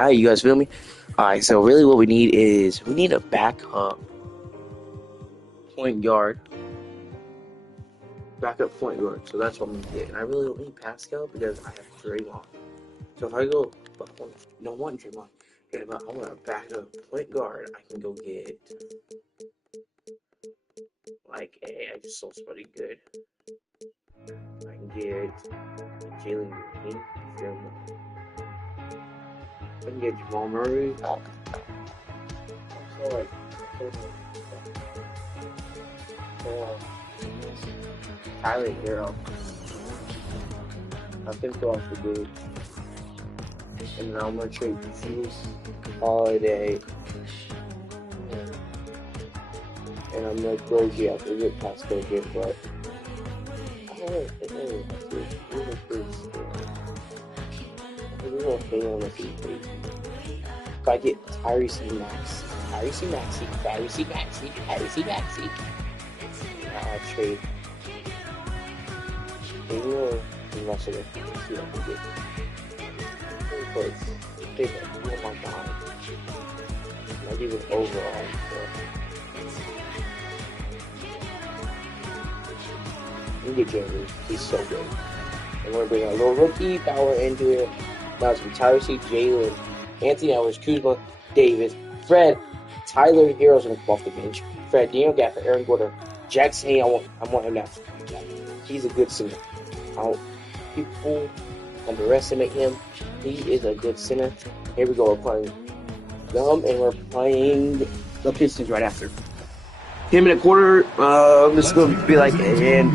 Alright, you guys feel me? Alright, so really what we need is we need a backup point guard. Backup point guard. So that's what I'm gonna get. And I really don't need Pascal because I have Draymond. So if I go don't want Draymond. Okay, but I want a backup point guard. I can go get I just saw somebody good. I can get Jalen Green. I can get Jamal Murray. Tyler Hero. I think they're also good. And now I'm gonna trade Juice Holiday. And I'm gonna go out to get Pascal again, but I don't know. If I get Tyrese Maxey, I'll trade Taylor and Russell. See what I can get. Because they were my God. Not even overall. You get Jeremy. He's so good. And we're gonna bring a little rookie power into it. Now it's Tyrese, Jalen, Anthony Edwards, Kuzma, Davis, Fred, Tyler Hero's gonna come off the bench. Fred, Daniel Gafford, Aaron Gordon, Jackson. Hey, I want him now. He's a good center. People underestimate him. He is a good center. Here we go. We're playing them, and we're playing the Pistons right after. Him in a quarter. This is gonna be like an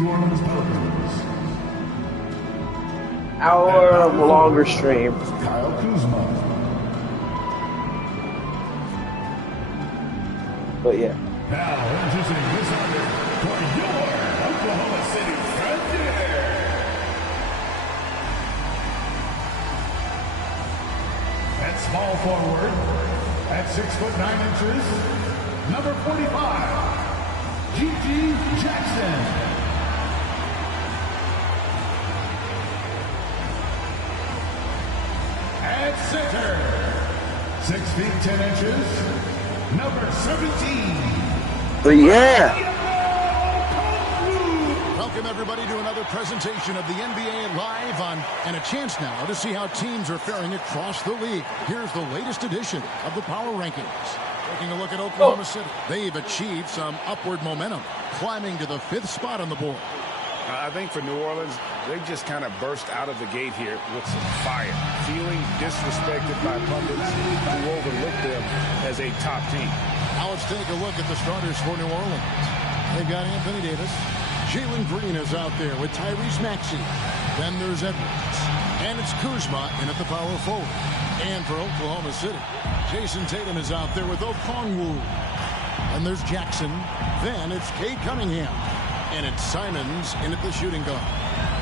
hour longer stream. Kyle Kuzma. But yeah. Now introducing this under for your Oklahoma City Thunder. At small forward, at 6'9", number 45, Gigi Jackson. At center, 6 feet 10 inches, number 17. But yeah. Welcome everybody to another presentation of the NBA Live and a chance now to see how teams are faring across the league. Here's the latest edition of the Power Rankings. Taking a look at Oklahoma City. They've achieved some upward momentum, climbing to the 5th spot on the board. I think for New Orleans, they just kind of burst out of the gate here with some fire, feeling disrespected by pundits who overlooked them as a top team. Now let's take a look at the starters for New Orleans. They've got Anthony Davis. Jalen Green is out there with Tyrese Maxey. Then there's Edwards. And it's Kuzma in at the power forward. And for Oklahoma City, Jason Tatum is out there with Okongwu. And there's Jackson. Then it's Cade Cunningham. And it's Simons in at the shooting guard.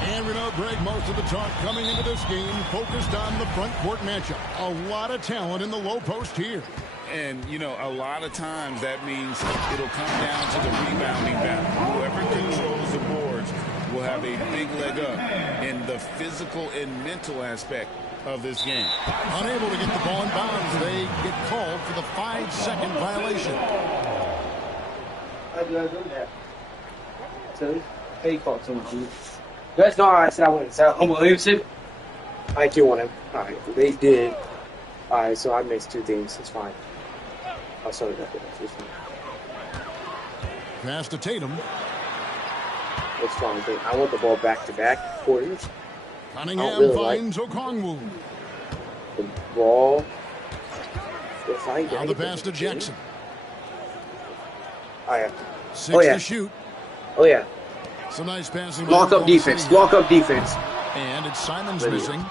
And we know, Greg, most of the talk coming into this game focused on the front court matchup. A lot of talent in the low post here. And, you know, a lot of times that means it'll come down to the rebounding battle. Whoever controls the boards will have a big leg up in the physical and mental aspect of this game. Unable to get the ball in bounds, they get called for the 5-second violation. How did I do that? So, he called so much. You guys know how I said I wanted to sell Humble Williamson? I do want him. Alright, they did. Alright, so I missed 2 things. It's fine. Oh, sorry about that. It's fine. Pass to Tatum. It's fine. I want the ball back-to-back quarters. Cunningham really finds Okongwu. The ball. If I Now the pass to Jackson. Oh, yeah. 6 to shoot. Oh, yeah. Some nice passing. Lock up defense. Lock up defense. And it's Simons missing.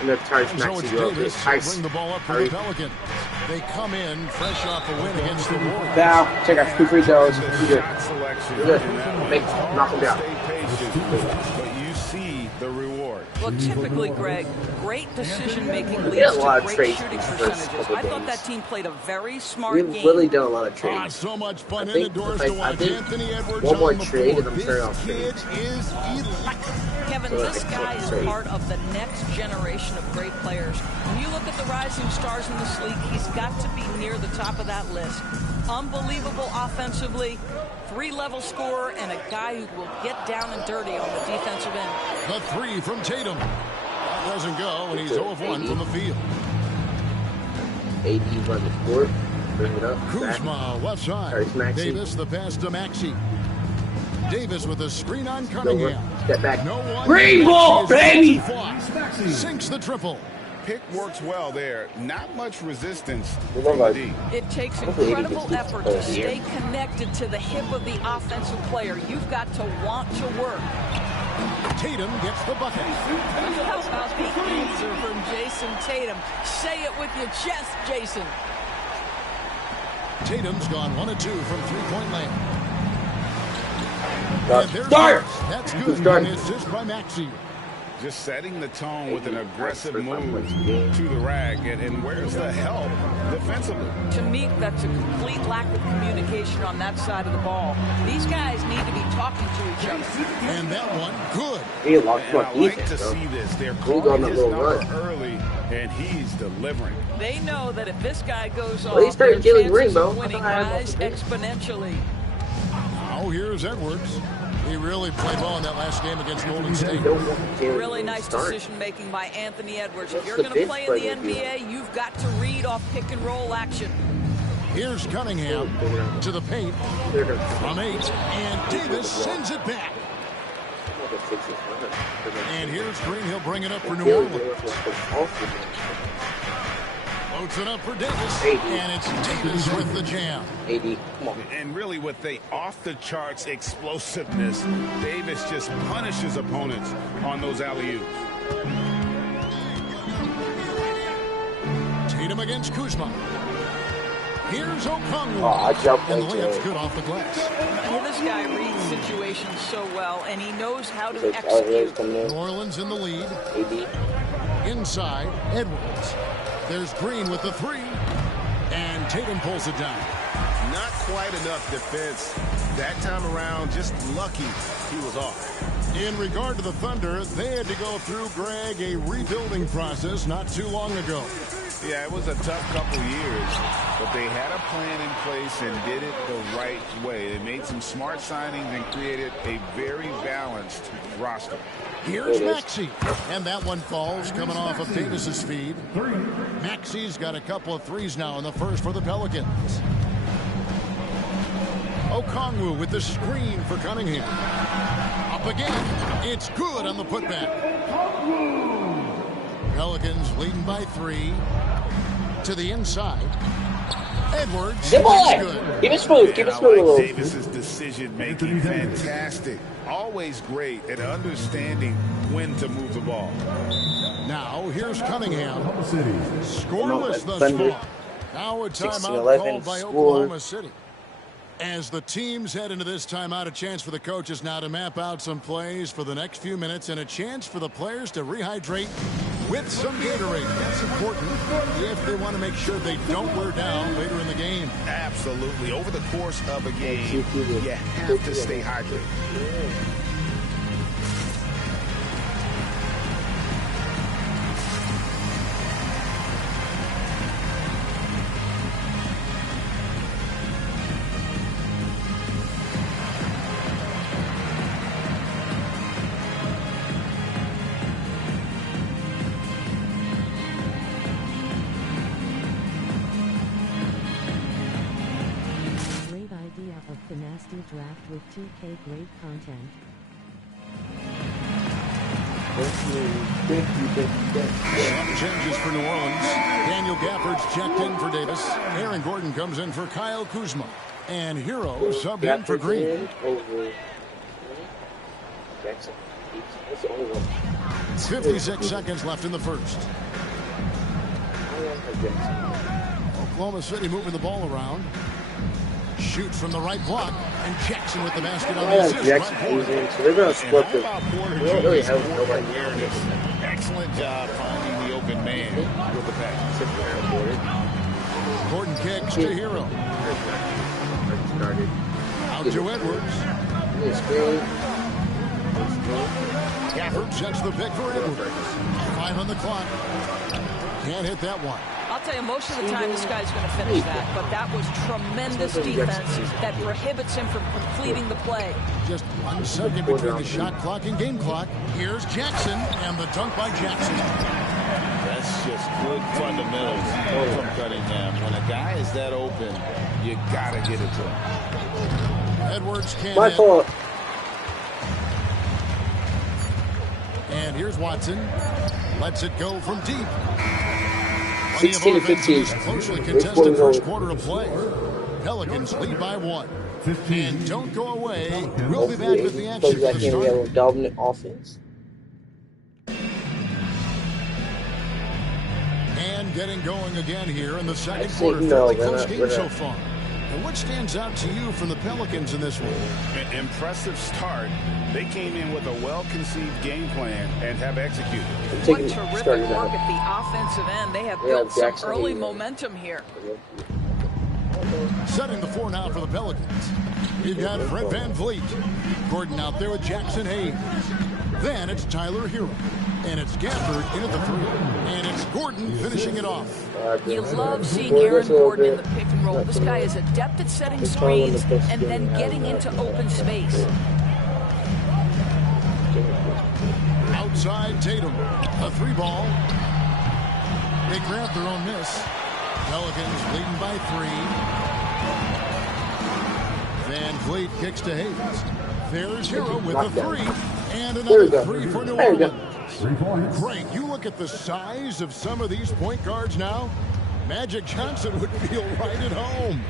And then Tyrese So it's Maxey. Davis will bring the ball up for the Pelicans. They come in fresh off a win against the Warriors. Now, check out 2 free throws. You're good. Shot selection. You're good. Knock him down. Stay patient, but you see the reward. Well, typically, Greg, great decision-making We had leads a lot to of great trades shooting these first percentages. couple I thought days. that team played a very smart We've game. really done a lot of trades. So much fun I think indoors if to watch I think Anthony Edwards one more on the trade floor. and I'm turning off This trades. kid is electric. Kevin, this guy is part of the next generation of great players. When you look at the rising stars in this league, he's got to be near the top of that list. Unbelievable offensively, 3-level scorer, and a guy who will get down and dirty on the defensive end. The three from Tatum. That doesn't go, and he's 0 of 1 from the field. AD run the court. Bring it up. Kuzma, left side. Davis, the pass to Maxey. Davis with a screen on Cunningham. Step back. No one. Green ball, baby! Sinks the triple. Pick works well there. Not much resistance from the D. It takes incredible effort to stay connected to the hip of the offensive player. You've got to want to work. Tatum gets the bucket. How about the answer from Jason Tatum? Say it with your chest, Jason. Tatum's gone 1 of 2 from three-point land. Start! That's good. And it's just by Maxey. Just setting the tone with an aggressive move to the rag. And where's the help defensively? To me, that's a complete lack of communication on that side of the ball. These guys need to be talking to each other. And that one, good. He locked And I my like defense, to bro. see this. They're He's on calling that his little number run. early, and he's delivering. They know that if this guy goes Well, he off, started their Jalen Green, chances bro. of winning I thought I had rise nothing to do. exponentially. Now here's Edwards. He really played well in that last game against Golden State. Really nice decision-making by Anthony Edwards. If you're going to big play in the play with you. NBA, you've got to read off pick-and-roll action. Here's Cunningham to the paint from 8, and Davis sends it back. And here's Green. He'll bring it up for New Orleans. Floats it up for Davis, and it's Davis with the jam. AD, come on. And really with the off-the-charts explosiveness, Davis just punishes opponents on those alley-oops. Tatum against Kuzma. Here's Okongwu. Oh, I jumped And the into layup's it. good off the glass. Well, this guy reads situations so well, and he knows how to Here's execute. coming in. New Orleans in the lead. AD. Inside, Edwards. There's Green with the 3. And Tatum pulls it down. Not quite enough defense. That time around, just lucky he was off. In regard to the Thunder, they had to go through, Greg, a rebuilding process not too long ago. Yeah, it was a tough couple years, but they had a plan in place and did it the right way. They made some smart signings and created a very balanced roster. Here's Maxey. And that one falls coming off of Davis's feed. Maxey's got a couple of threes now in the first for the Pelicans. Okongwu with the screen for Cunningham. Up again. It's good on the putback. Pelicans leading by 3. To the inside. Edwards. Good boy! Good. Give it smooth. Give it And I smooth a like little. Davis's decision-making. Fantastic. Always great at understanding when to move the ball. Now here's Cunningham. Scoreless Oklahoma thus Thunder. far. Now a timeout 16-11 called by score. Oklahoma City. As the teams head into this timeout, a chance for the coaches now to map out some plays for the next few minutes and a chance for the players to rehydrate with some Gatorade. That's important if they want to make sure they don't wear down later in the game. Absolutely. Over the course of a game, you have to stay hydrated. Great idea of the nasty draft with 2K great content. Changes for New Orleans. Daniel Gafford's checked in for Davis. Aaron Gordon comes in for Kyle Kuzma. And Hero subbed in for Green. Over. Jackson. That's the only one. 56 seconds left in the first. Oklahoma City moving the ball around. Shoots from the right block. And Jackson with the basket on the assist. Jackson Right comes corner. in, so they're going to And split how the. about Porter They don't really Jr.'s have scoring nobody awareness? Excellent job finding the open man with the pass. Gordon kicks to Hero. Started. Out to Edwards. Screen. Gafford sets the pick for Edwards. 5 on the clock. Can't hit that one. I'll tell you, most of the time this guy's going to finish that, but that was tremendous defense that prohibits him from completing the play. Just 1 second between the shot clock and game clock. Here's Jackson, and the dunk by Jackson. That's just good fundamentals from Cunningham. When a guy is that open, you got to get it to him. Edwards can't My hit. fault. And here's Watson. Lets it go from deep. 16 to 15. Closely contested first quarter of play. Pelicans lead by 1. And don't go away. We'll be back with the action for the start. Dominant offense. And getting going again here in the second say quarter. no, Fairly we're close not- game we're so not. far. And what stands out to you from the Pelicans in this one? An impressive start. They came in with a well-conceived game plan and have executed. What terrific work at the offensive end. They have built some Jackson early Hayes. momentum here. Setting the floor now for the Pelicans. We've got Fred VanVleet. Gordon out there with Jackson Hayes. Then it's Tyler Hero. And it's Gafford in at the 3. And it's Gordon finishing it off. You love seeing Aaron Gordon in the pick and roll. This guy is adept at setting screens and then getting into open space. Outside Tatum. A 3 ball. They grab their own miss. Pelicans leading by 3. VanVleet kicks to Hayes. There's Hero with the 3. And another 3 for New Orleans. Greg, you look at the size of some of these point guards now. Magic Johnson would feel right at home.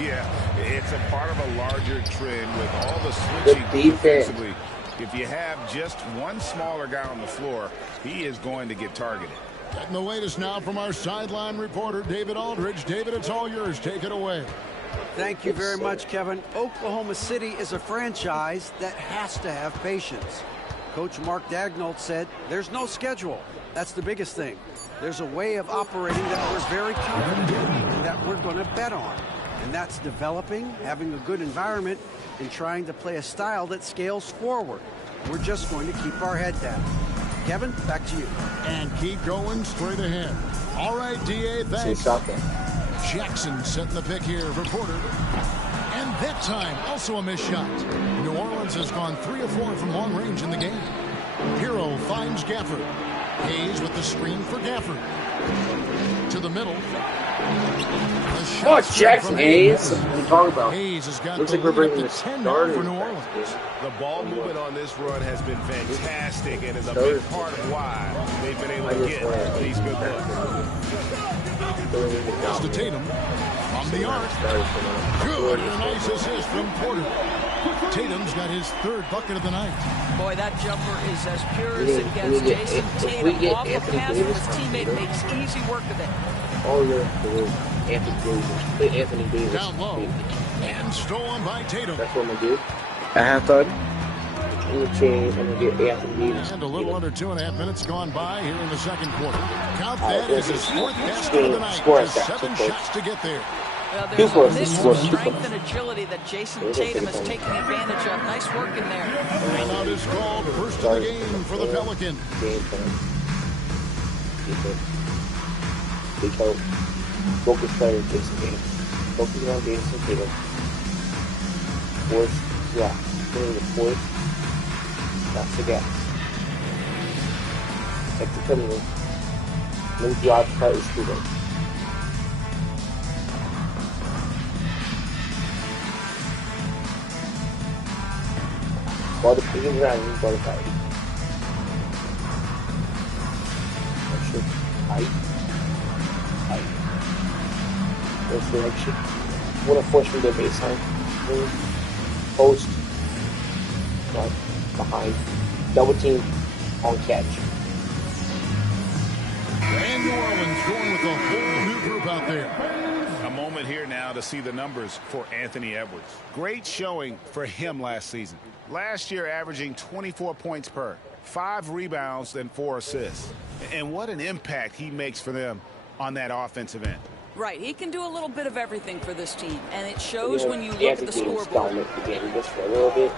Yeah, it's a part of a larger trend with all the Good switching defense. defensively. If you have just one smaller guy on the floor, he is going to get targeted. Getting the latest now from our sideline reporter, David Aldridge. David, it's all yours. Take it away. Thank you very much, Kevin. Oklahoma City is a franchise that has to have patience. Coach Mark Daigneault said, there's no schedule. That's the biggest thing. There's a way of operating that we're very confident in and that we're going to bet on. And that's developing, having a good environment, and trying to play a style that scales forward. We're just going to keep our head down. Kevin, back to you. And keep going straight ahead. All right, D.A., thanks. Jackson setting the pick here for Porter. And that time, also a missed shot. New Orleans has gone 3 of 4 from long range in the game. Hero finds Gafford. Hayes with the screen for Gafford. To the middle. The shot Jackson Hayes. What are you talking about? Hayes has got Looks the like we're lead bringing up the to 10 now for New Orleans. The ball movement on this run has been fantastic and is a big part of why they've been able to get these good looks. Goes to Tatum. From the arc. Good. And a nice assist from Porter. Tatum's got his 3rd bucket of the night. Boy, that jumper is as pure as it gets. Jason Tatum off the pass from his teammate makes easy work of it. Oh, yeah. Anthony Davis. Down low. And stolen by Tatum. That's what I'm going to do. I have fun. I'm going to change. I'm going to get Anthony Davis. And a little under 2.5 minutes gone by here in the second quarter. Count that as his 4th basket of the night. Just 7 shots to get there. Well, there's a mix of strength and agility that Jason Tatum is taking advantage of. Nice work in there. Timeout is called. First of the game for the Pelicans. Game plan. Defense. Big help. Focus player Jason Tatum. Focus on Jason Tatum. 4th drop. Putting the 4th. That's the gas. Check the terminal. No drop. Cut is shooting. Ball the picking ground, ball the fight. Height. No selection. Want to force from the baseline. Post. Right. Behind. Double team. On catch. And New Orleans going with a whole new group out there. A moment here now to see the numbers for Anthony Edwards. Great showing for him last season. Last year averaging 24 points per, 5 rebounds and 4 assists. And what an impact he makes for them on that offensive end. Right, he can do a little bit of everything for this team, and it shows when you look at the scoreboard. The game just for a little bit.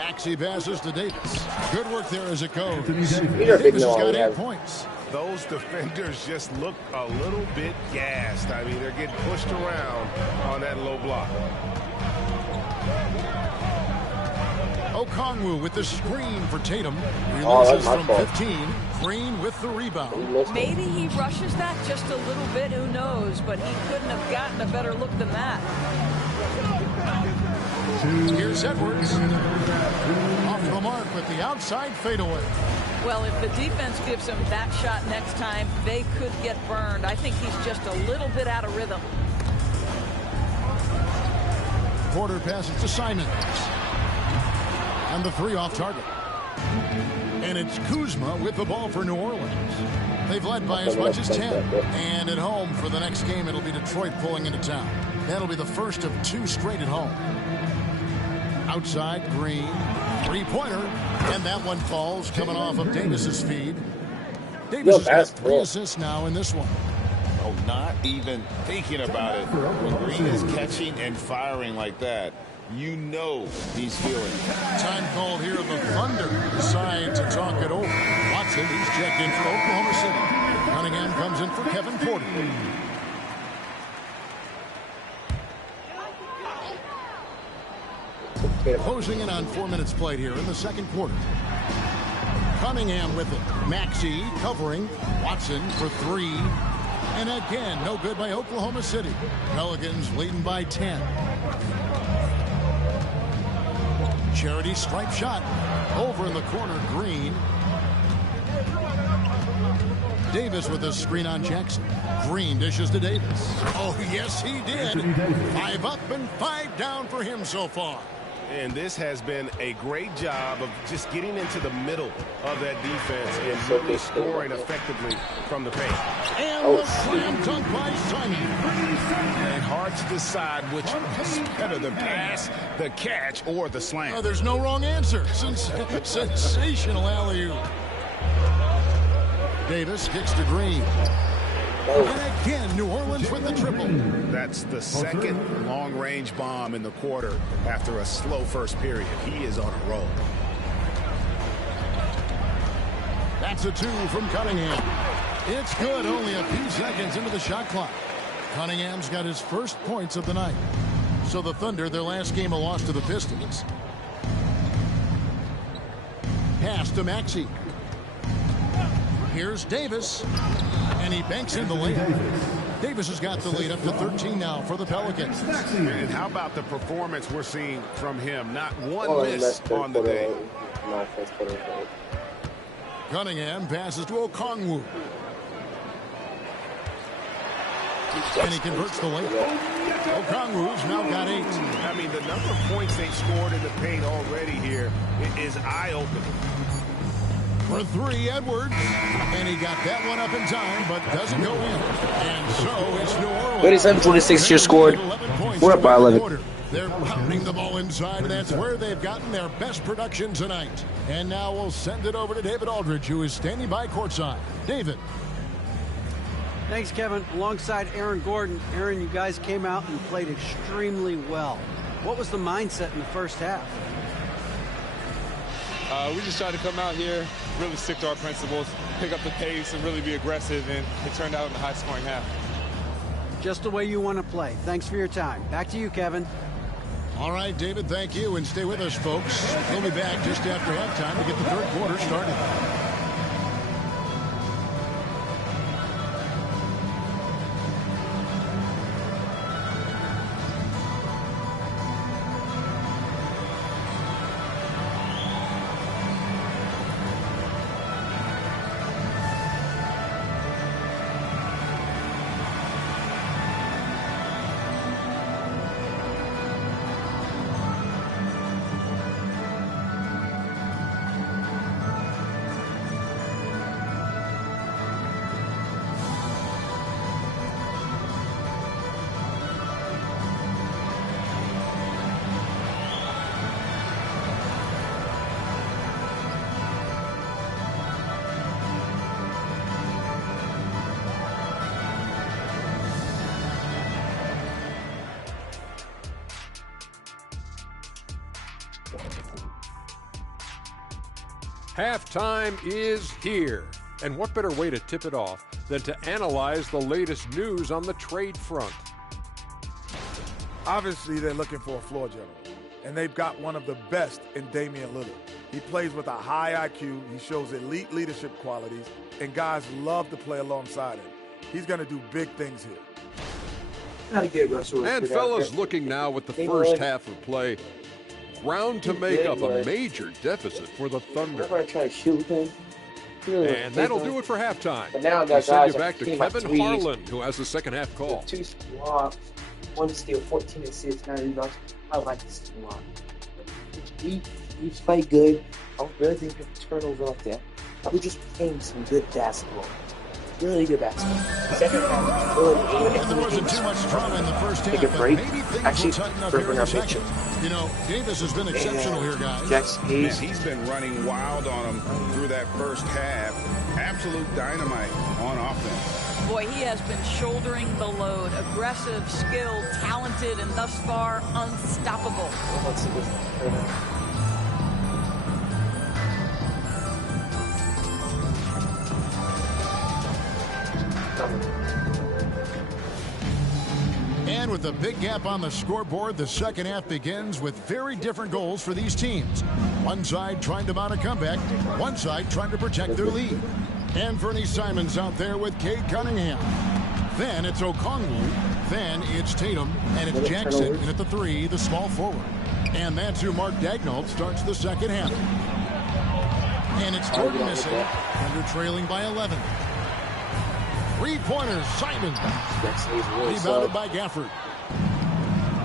Maxey passes to Davis. Good work there as it goes. These are big Davis has no got 8 have. points. Those defenders just look a little bit gassed. I mean, they're getting pushed around on that low block. Okongwu with the screen for Tatum. Oh, Releases that's my from fault. 15. Green with the rebound. He missed it. Maybe he rushes that just a little bit, who knows, but he couldn't have gotten a better look than that. Here's Edwards. Off the mark with the outside fadeaway. Well, if the defense gives him that shot next time, they could get burned. I think he's just a little bit out of rhythm. Porter passes to Simons. And the 3 off target. And it's Kuzma with the ball for New Orleans. They've led by as much as 10. And at home for the next game, it'll be Detroit pulling into town. That'll be the first of 2 straight at home. Outside, Green. 3-pointer. And that one falls coming off of Davis's feed. Davis has got 3 assists now in this one. Oh, not even thinking about it. When Green is catching and firing like that, you know he's feeling it. Time called here. The Thunder decide to talk it over. Watson, he's checked in for Oklahoma City. Cunningham comes in for Kevin Porter. Closing in on 4 minutes played here in the second quarter. Cunningham with it. Maxey covering. Watson for 3. And again, no good by Oklahoma City. Pelicans leading by 10. Charity stripe shot. Over in the corner, Green. Davis with a screen on Jackson. Green dishes to Davis. Oh, yes, he did. 5 up and 5 down for him so far. And this has been a great job of just getting into the middle of that defense and really scoring effectively from the paint. And the slam dunk by Simon. And hard to decide which is better, the pass, the catch, or the slam. Oh, there's no wrong answer. Sensational alley-oop. Davis kicks to Green. And again, New Orleans with the triple. That's the second long-range bomb in the quarter after a slow first period. He is on a roll. That's a 2 from Cunningham. It's good, only a few seconds into the shot clock. Cunningham's got his first points of the night. So the Thunder, their last game, a loss to the Pistons. Pass to Maxey. Here's Davis. And he banks in the layup. Davis has got the lead up to 13 now for the Pelicans. And how about the performance we're seeing from him? Not one miss on the day. Cunningham passes to Okongwu. And he converts the layup. Okongwu's now got 8. I mean, the number of points they've scored in the paint already here is eye-opening. For 3, Edwards. And he got that one up in time, but doesn't go in. And so it's New Orleans. 37-26 just scored. We're up by 11. They're pounding the ball inside, and that's where they've gotten their best production tonight. And now we'll send it over to David Aldridge, who is standing by courtside. David. Thanks, Kevin. Alongside Aaron Gordon. Aaron, you guys came out and played extremely well. What was the mindset in the first half? We just tried to come out here, really stick to our principles, pick up the pace, and really be aggressive, and it turned out in a high-scoring half. Just the way you want to play. Thanks for your time. Back to you, Kevin. All right, David, thank you, and stay with us, folks. We'll be back just after halftime to get the third quarter started. Halftime is here. And what better way to tip it off than to analyze the latest news on the trade front? Obviously, they're looking for a floor general, and they've got one of the best in Damian Lillard. He plays with a high IQ, he shows elite leadership qualities, and guys love to play alongside him. He's going to do big things here. And fellas, looking now at the first half of play, ground to make up a major deficit for the Thunder. I'm going to try to shoot him. And that'll do it for halftime. But now we'll send you back to Kevin Harlan, who has the second half call. 2 blocks, 1 steal, 14 assists, 9 rebounds. I like this a lot. We play good. I don't really think the turnovers off there. We're just playing some good basketball. Really good basketball. Second half, there wasn't too much drama in the first half. Take a break. Actually, you know, Davis has been exceptional here, guys. Man, he's been running wild on him through that first half. Absolute dynamite on offense. Boy, he has been shouldering the load. Aggressive, skilled, talented, and thus far unstoppable. And with a big gap on the scoreboard, the second half begins with very different goals for these teams. One side trying to mount a comeback, one side trying to protect their lead. And Vernie Simons out there with Cade Cunningham. Then it's Okongwu, then it's Tatum, and it's Jackson in at the 3, the small forward. And that's who Mark Daigneault starts the second half. And it's Jordan missing, Thunder trailing by 11. Three-pointers, Simon. Rebounded by Gafford.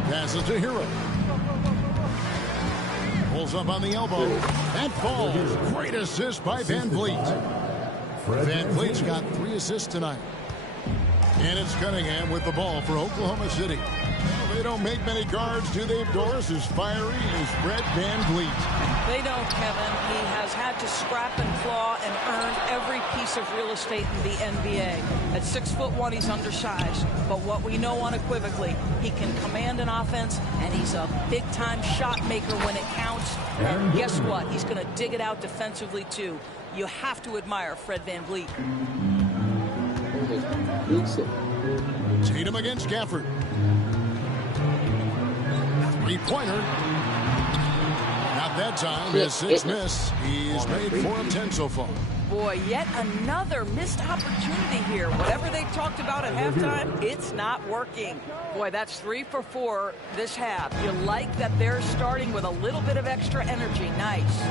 Passes to Hero. Pulls up on the elbow. That falls. Great assist by Van Vliet. Van Vliet's got 3 assists tonight. And it's Cunningham with the ball for Oklahoma City. Well, they don't make many guards, do they, Doris? As fiery as Fred Van Vliet. They don't, Kevin. He has had to scrap and claw and earn every piece of real estate in the NBA. At 6'1", he's undersized. But what we know unequivocally, he can command an offense, and he's a big-time shot maker when it counts. And guess what? He's going to dig it out defensively, too. You have to admire Fred Van Vliet. Tatum against Gafford. Three-pointer. Not that time. His 6th miss. He's made 4 of 10 so far. Boy, yet another missed opportunity here. Whatever they talked about at halftime, it's not working. Boy, that's 3 for 4 this half. You like that they're starting with a little bit of extra energy. Nice.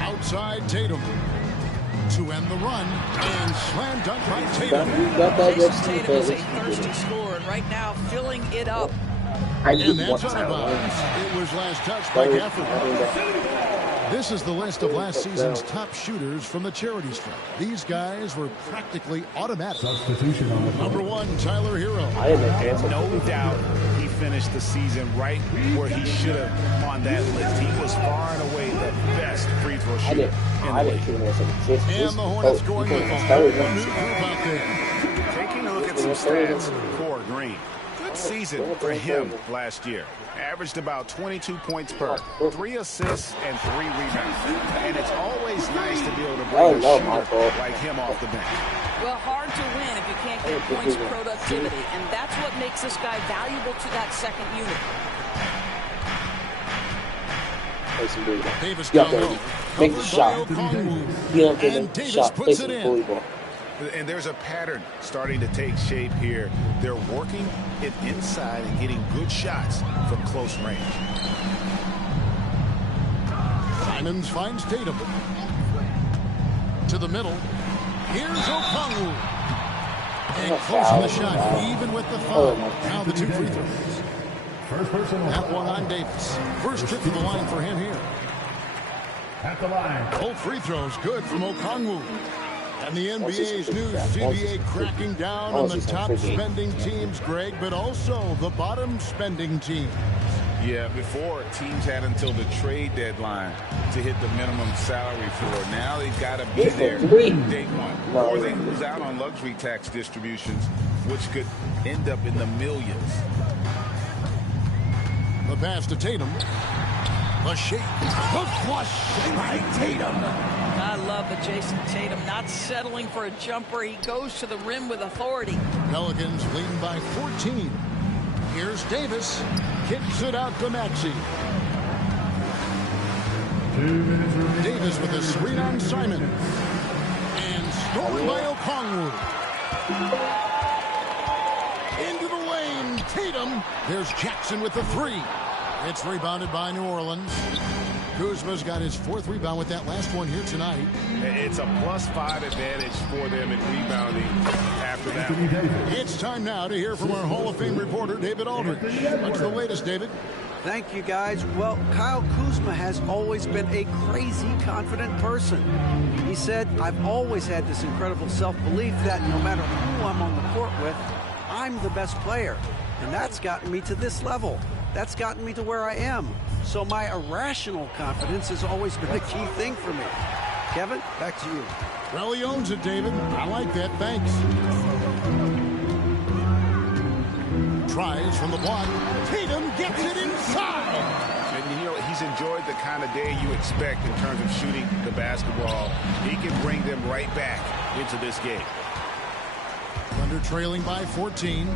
Outside Tatum to end the run, and slam dunk by Tatum. Jason Tatum is a thirsty scorer, and right now filling it up. And that's out of bounds. It was last touched by Gafford. This is the list of last season's top shooters from the charity stripe. These guys were practically automatic. Substitution on the Number 1, Tyler Hero. No doubt he finished the season right where he should have on that list. He was far and away the best free throw shooter in the league. And the Hornets going with a whole new group out there. Taking a look at some stats for Green. Good season for him last year. Averaged about 22 points per, 3 assists and 3 rebounds. And it's always nice to be able to bring a shooter like him off the bench. Well, hard to win if you can't get points productivity, and that's what makes this guy valuable to that second unit. Davis down low. Make the shot. And Davis puts it in. And there's a pattern starting to take shape here. They're working it inside and getting good shots from close range. Simons finds Tatum. To the middle. Here's Okongwu. And closing the shot, even with the foul. Now the 2 free throws. First personal. That one on Davis. First trip to the line for him here. At the line. Both free throws good from Okongwu. And the NBA's new CBA cracking down on the top spending teams, Greg, but also the bottom spending teams. Yeah, before teams had until the trade deadline to hit the minimum salary floor. Now they've got to be there day one, or they lose out on luxury tax distributions, which could end up in the millions. The pass to Tatum. The shake. The flush by Tatum. I love the Jason Tatum not settling for a jumper. He goes to the rim with authority. Pelicans leading by 14. Here's Davis. Kicks it out to Maxey. Davis with a screen on Simon. And stolen by Okongwu. Into the lane. Tatum. There's Jackson with the three. It's rebounded by New Orleans. Kuzma's got his 4th rebound with that last one here tonight. It's a +5 advantage for them in rebounding after that. It's time now to hear from our Hall of Fame reporter, David Aldridge. What's the latest, David? Thank you, guys. Well, Kyle Kuzma has always been a crazy confident person. He said, I've always had this incredible self-belief that no matter who I'm on the court with, I'm the best player. And that's gotten me to this level. That's gotten me to where I am. So my irrational confidence has always been a key thing for me. Kevin, back to you. Well, he owns it, David. I like that. Thanks. Tries from the block. Tatum gets it inside. And you know, he's enjoyed the kind of day you expect in terms of shooting the basketball. He can bring them right back into this game. Thunder trailing by 14.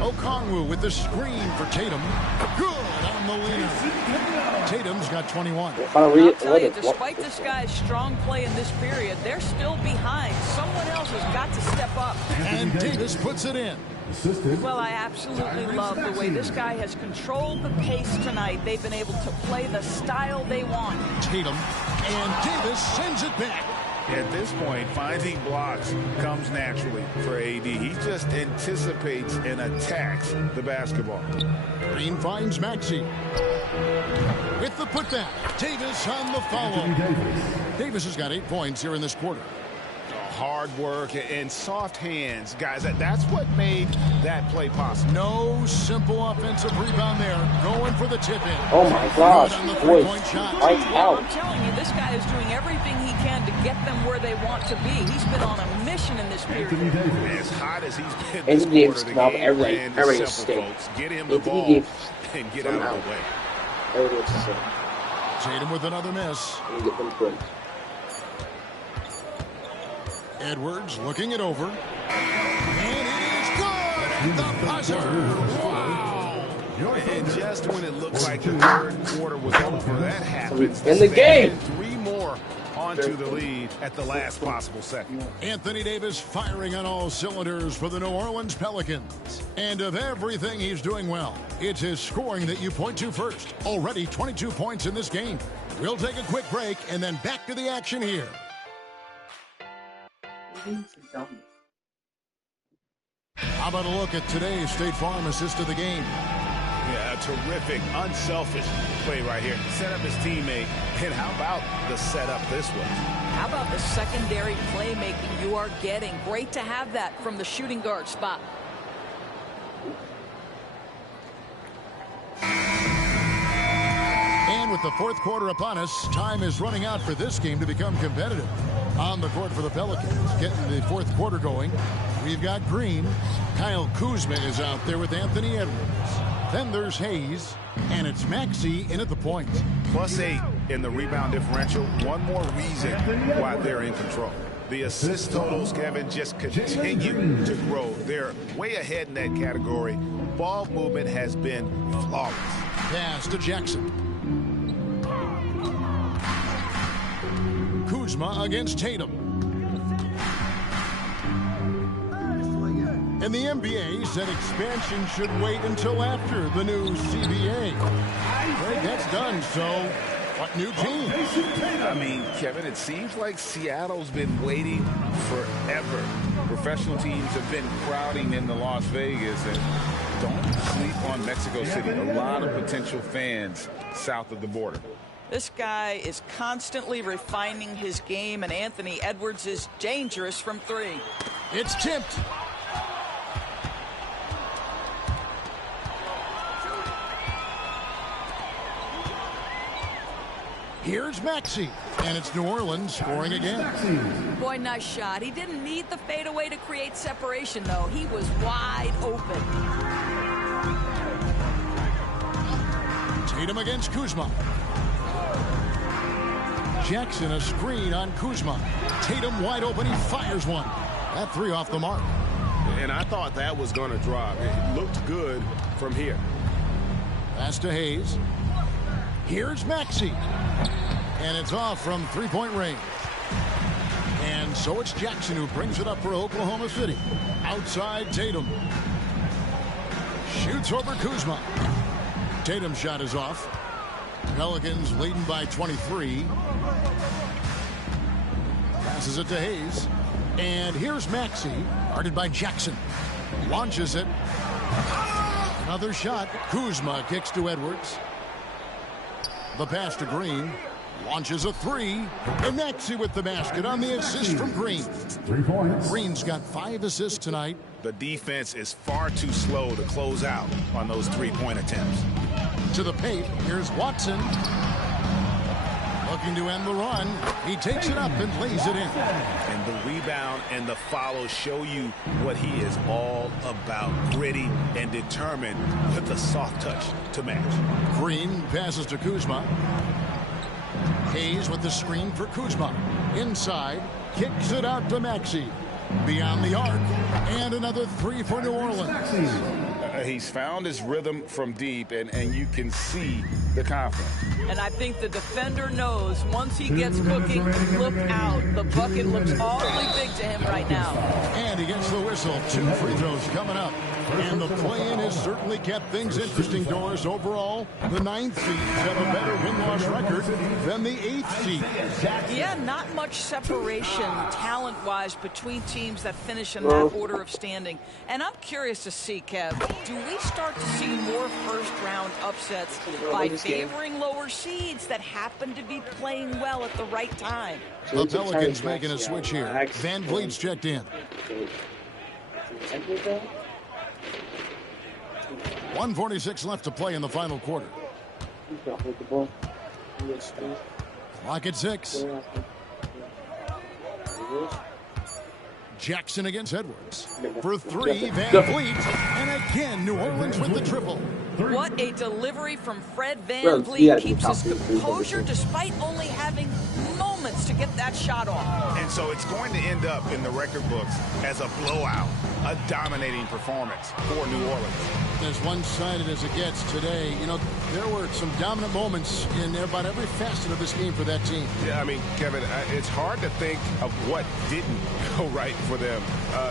Okongwu with the screen for Tatum. Good on the leaner. Tatum's got 21. I'll tell you, despite this guy's strong play in this period, they're still behind. Someone else has got to step up. And Davis puts it in. Well, I absolutely love the way this guy has controlled the pace tonight. They've been able to play the style they want. Tatum, and Davis sends it back. At this point, finding blocks comes naturally for AD. He just anticipates and attacks the basketball. Green finds Maxey. With the putback, Davis on the follow. Davis has got 8 points here in this quarter. Hard work and soft hands, guys. That's what made that play possible. No simple offensive rebound there. Going for the tip-in. Oh, my gosh. Boy, I'm telling you, this guy is doing everything he can to get them where they want to be. He's been on a mission in this period. As hot as he's been this quarter, the game everybody simple, folks. Get him the ball and get out of the way. Everything's the same. Tatum with another miss. And get them quick. Edwards looking it over. And it is good! The buzzer! Wow! And just when it looked like the third quarter was over, that happens. In the game! 3 more onto the lead at the last possible second. Anthony Davis firing on all cylinders for the New Orleans Pelicans. And of everything he's doing well, it's his scoring that you point to first. Already 22 points in this game. We'll take a quick break and then back to the action here. How about a look at today's State Farm assist of the game? Yeah, a terrific, unselfish play right here. Set up his teammate. And how about the setup this was? How about the secondary playmaking you are getting? Great to have that from the shooting guard spot. And with the 4th quarter upon us, time is running out for this game to become competitive. On the court for the Pelicans, getting the 4th quarter going. We've got Green. Kyle Kuzma is out there with Anthony Edwards. Then there's Hayes, and it's Maxey in at the point. +8 in the rebound differential. One more reason why they're in control. The assist totals, Kevin, just continue to grow. They're way ahead in that category. Ball movement has been flawless. Pass to Jackson. Kuzma against Tatum. And the NBA said expansion should wait until after the new CBA. Greg, that's done, so what new team? I mean, Kevin, it seems like Seattle's been waiting forever. Professional teams have been crowding into Las Vegas, and don't sleep on Mexico City. A lot of potential fans south of the border. This guy is constantly refining his game, and Anthony Edwards is dangerous from 3. It's tipped. Here's Maxey, and it's New Orleans scoring again. Boy, nice shot. He didn't need the fadeaway to create separation, though. He was wide open. Tatum against Kuzma. Jackson a screen on Kuzma. Tatum wide open. He fires one. That three off the mark. And I thought that was going to drop. It looked good from here. Pass to Hayes. Here's Maxey. And it's off from three-point range. And so it's Jackson who brings it up for Oklahoma City. Outside Tatum. Shoots over Kuzma. Tatum's shot is off. Pelicans leading by 23. Passes it to Hayes. And here's Maxey, guarded by Jackson. Launches it. Another shot. Kuzma kicks to Edwards. The pass to Green. Launches a three. And Maxey with the basket on the assist from Green. 3 points. Green's got 5 assists tonight. The defense is far too slow to close out on those three-point attempts. To the paint. Here's Watson. Looking to end the run. He takes it up and lays it in. And the rebound and the follow show you what he is all about. Gritty and determined with the soft touch to match. Green passes to Kuzma. Hayes with the screen for Kuzma. Inside. Kicks it out to Maxey. Beyond the arc. And another three for New Orleans. He's found his rhythm from deep, and you can see the confidence. And I think the defender knows once he gets cooking, look out. The bucket looks awfully big to him right now. And he gets the whistle. 2 free throws coming up. And the play-in has certainly kept things interesting, Doris. Overall, the 9th seeds have a better win-loss record than the 8th seed. Yeah, not much separation talent-wise between teams that finish in that order of standing. And I'm curious to see, Kev, do we start to see more first-round upsets by favoring lower seeds that happen to be playing well at the right time? The Pelicans making a switch here. Van Vliet's checked in. 1:46 left to play in the final quarter. Clock at 6. Jackson against Edwards. For 3, Van Vliet. And again, New Orleans with the triple. What a delivery from Fred Van Vliet. Keeps his composure despite only having moments to get that shot off. And so it's going to end up in the record books as a blowout, a dominating performance for New Orleans. As one-sided as it gets today, you know, there were some dominant moments in about every facet of this game for that team. Yeah, I mean, Kevin, it's hard to think of what didn't go right for them.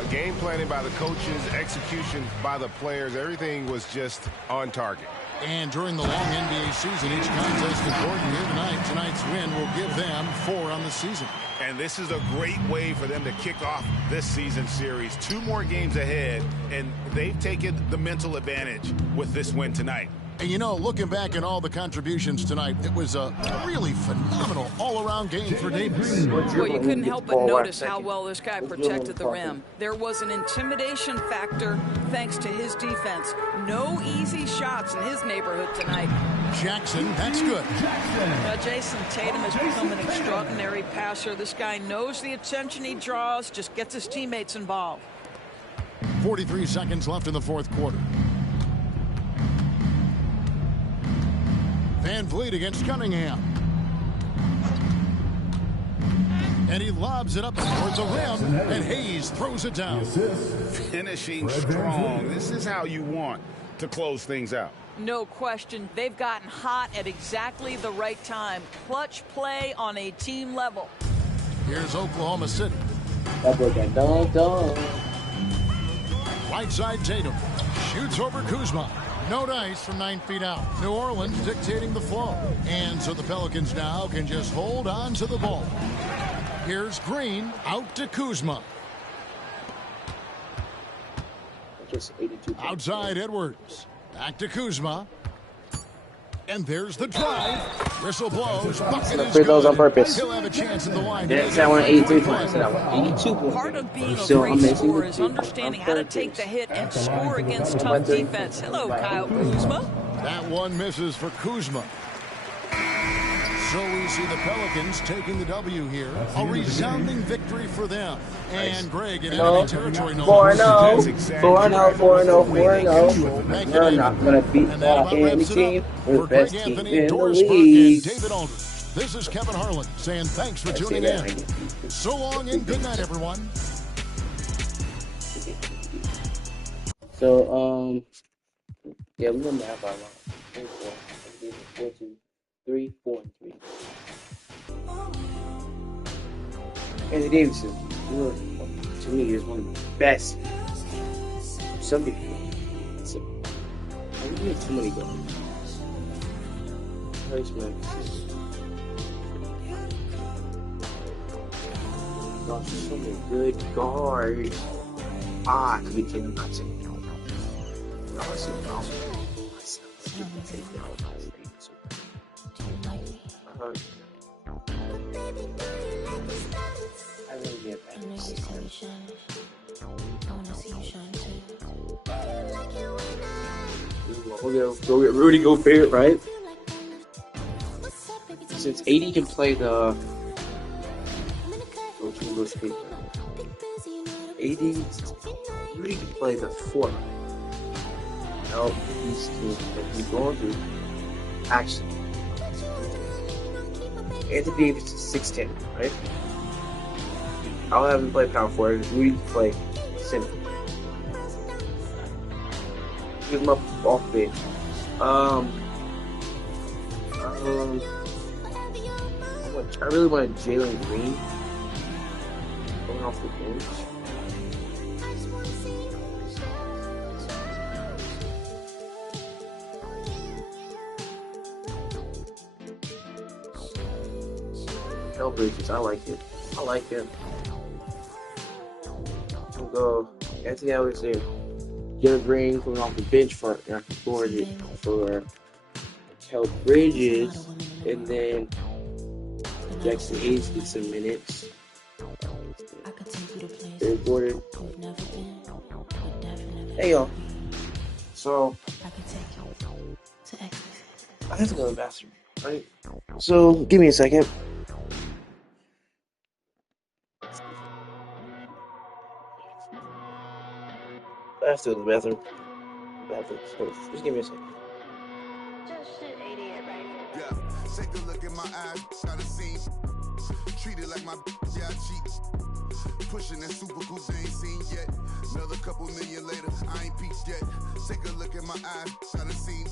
Game planning by the coaches, execution by the players, everything was just on target. And during the long NBA season, each contest important here tonight. Tonight's win will give them 4 on the season. And this is a great way for them to kick off this season series. 2 more games ahead, and they've taken the mental advantage with this win tonight. And you know, looking back at all the contributions tonight, it was a really phenomenal all-around game for Davis. Well, you couldn't help but notice how well this guy protected the rim. There was an intimidation factor thanks to his defense. No easy shots in his neighborhood tonight. Jackson, that's good. Jason Tatum has become an extraordinary passer. This guy knows the attention he draws, just gets his teammates involved. 43 seconds left in the 4th quarter. Van Vliet against Cunningham. And he lobs it up towards the rim, and Hayes throws it down. Finishing strong. This is how you want to close things out. No question. They've gotten hot at exactly the right time. Clutch play on a team level. Here's Oklahoma City. Right side Tatum. Shoots over Kuzma. No dice from 9 feet out. New Orleans dictating the flow. And so the Pelicans now can just hold on to the ball. Here's Green out to Kuzma. Outside Edwards. Back to Kuzma. And there's the drive. Whistle blows. Bucket is good. On purpose. He'll have a chance at the line. Yeah, I want 83 points. I want 82 points. Part of being a great scorer is understanding how to take the hit and score against tough defense. Hello, Kyle Kuzma. That one misses for Kuzma. So we see the Pelicans taking the W here. A resounding victory for them. And Greg in enemy territory. 4-0. 4-0. 4-0. 4-0. You're not going to beat any team. We're the best team in the league. David Aldridge. This is Kevin Harlan saying thanks for tuning in. So long and good night, everyone. So, yeah, we're going to have our 4, 2, 3, 4, and 3. Anthony Davis is, to me, is one of the best. Some people, we have too many guards. So many good guards. I could be kidding. I'm not saying no. I really get that. We'll go get Rudy Gobert, right? Since AD can play the Rudy can play the 4. No, he's going through. Actually, Anthony Davis is 6'10", right? I'll have him play power forward. Rudy can play center. Give him up off the bench. I really wanted Jalen Green going off the bench. Hell Bridges, I like it. We'll go Anthony Edwards there. Jalen Green coming off the bench for Kel Bridges, and then Jackson Hayes gets some minutes. Eric Gordon. Hey y'all. So I have to go to the bathroom, right? So give me a second. I have to go to the bathroom. So just give me a second. Yeah, take a look at my eyes, got a scene. Treat it like my yeah, I cheat. Pushing that super coupe they ain't seen yet. Another couple million later, I ain't peaked yet. Take a look at my eyes, got a scene.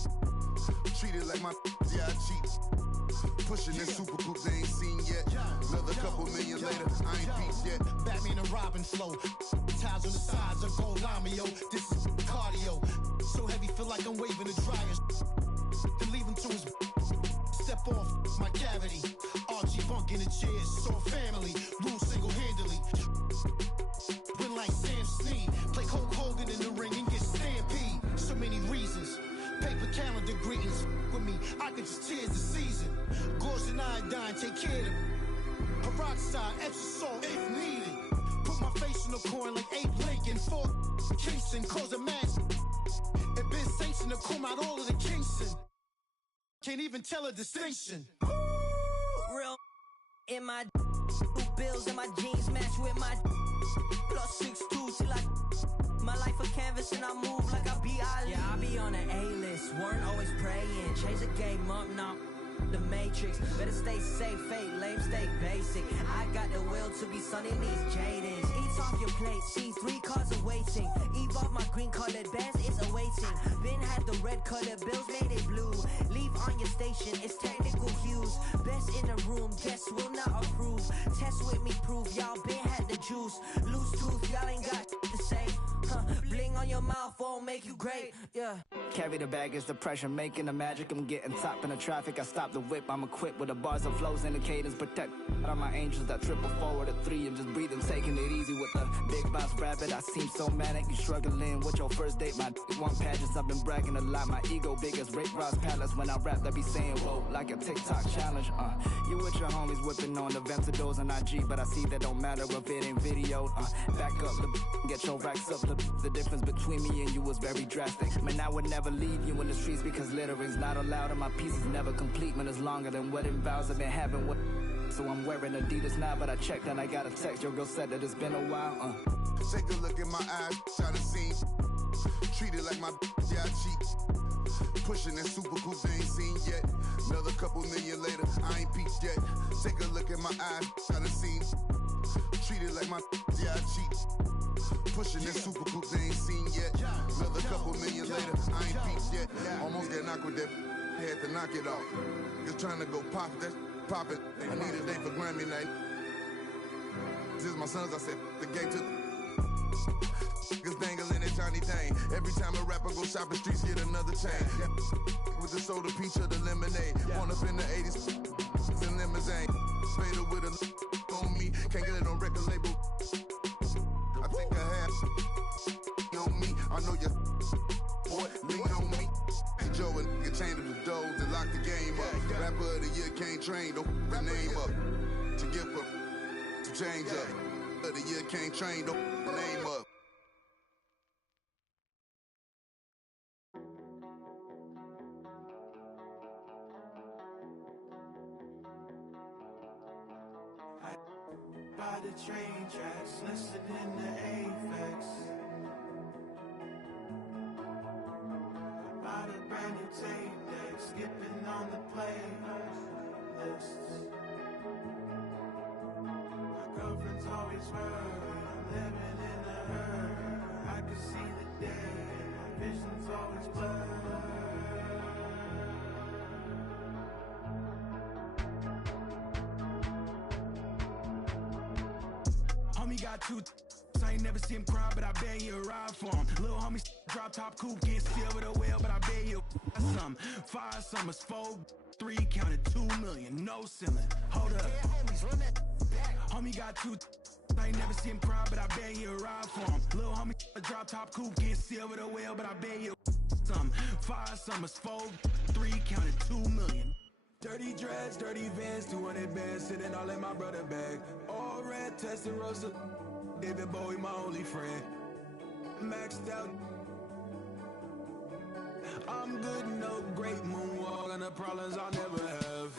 Treat it like my yeah, I cheat. Pushing that super coupe they ain't seen yet. Another couple million later, I ain't peaked yet. Batman and Robin flow. Ties on the sides of gold lamio. This is cardio. So heavy, feel like I'm waving a dryer. Then leave him to his step off my cavity. RG Funk in the chairs, so family. Rule single-handedly. Win like Sam Snead. Play Hulk Hogan in the ring and get stampede. So many reasons. Paper calendar greetings with me. I could just tears the season. Gauze and iodine, take care of them. Peroxide, extra salt if needed. Put my face in the coin like Abe Lincoln. 4 Kingston, close a mask. It been sanctioned to come out all of the Kingston. Can't even tell a distinction. Real in my bills and my jeans match with my +6'2" till I my life a canvas and I move like I be Ali. Yeah, I be on an A-list, weren't always praying. Change the game up now. The Matrix, better stay safe, fake, lame, stay basic. I got the will to be sunning these Jadens. Eat off your plate, see 3 cars awaiting. Eve off my green colored bands is awaiting. Ben had the red colored bills, made it blue. Leave on your station, it's technical hues. Best in the room, guests will not approve. Test with me, prove y'all been had the juice. Loose tooth, y'all ain't got to say. Bling on your mouth won't make you great, yeah. Carry the baggage, the pressure, making the magic. I'm getting top in the traffic, I stop the whip. I'm equipped with the bars of flows and the cadence. Protect out of my angels that triple forward a 3. I'm just breathing, taking it easy with the big bounce rabbit. I seem so manic. You struggling with your first date. My one pageants. I've been bragging a lot. My ego big as Rick Ross Palace. When I rap, I be saying whoa like a TikTok challenge. You with your homies whipping on the Ventadors on IG, but I see that don't matter if it ain't videoed. Back up, get your racks up. The difference between me and you was very drastic. Man, I would never leave you in the streets because littering's not allowed and my pieces never complete. Man, it's longer than wedding vows I've been having with. So I'm wearing Adidas now, but I checked and I got a text. Your girl said that it's been a while. Take a look at my eyes, try to see. Treat it like my yeah, I cheat. Pushing that super cool they ain't seen yet. Another couple million later, I ain't peaked yet. Take a look at my eyes, try to see. Treat it like my yeah, I cheat. Pushing that super cool they ain't seen yet. Another couple million later, I ain't peaked yet. Almost got knocked with that, had to knock it off. Just trying to go pop that. Pop it. I need a day for Grammy night. This is my sons, I said, the gate to niggas dangling at Johnny Dang. Every time a rapper go shopping, streets get another chain. With the soda, peach, or the lemonade. Born up in the 80s, in limousine. Fader with a on me, can't get it on record label. I think I have on me, I know you boy, lean on me. Joe and nigga chain to the doors and lock the game up. Rapper of the year can't train, don't the name up. To give up, to change up. Of the year can't train, don't the name up. By the train tracks, listening to Apex. By the brand new tape deck, skipping on the playlists. My girlfriend's always worried, I'm living in a hurry. I can see the day, my vision's always blurred. Homie got two I ain't never seen him cry, but I bet you ride for him. Little homie drop top coupe, get still with a whale, but I bet you some 5 summers, 4, 3, counted 2 million, no ceiling. Hold up, homie got two. I ain't never seen him cry, but I bet you ride for him. Little homie drop top coupe, get still with a whale, but I bet you some 5 summers, 4, 3, counted 2 million. Dirty dreads, dirty Vans, 200 bands, sitting all in my brother bag. All red, testing Rosa. David Bowie, my only friend. Maxed out. I'm good, no great moonwalk, and the problems I'll never have.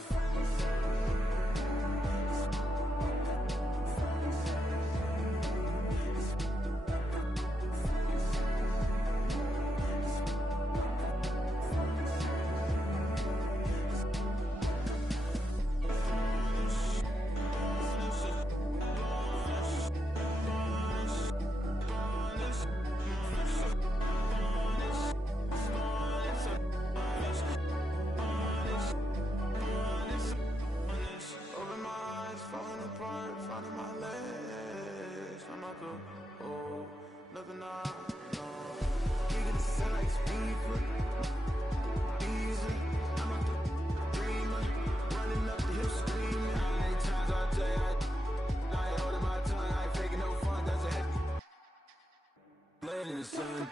In the sun.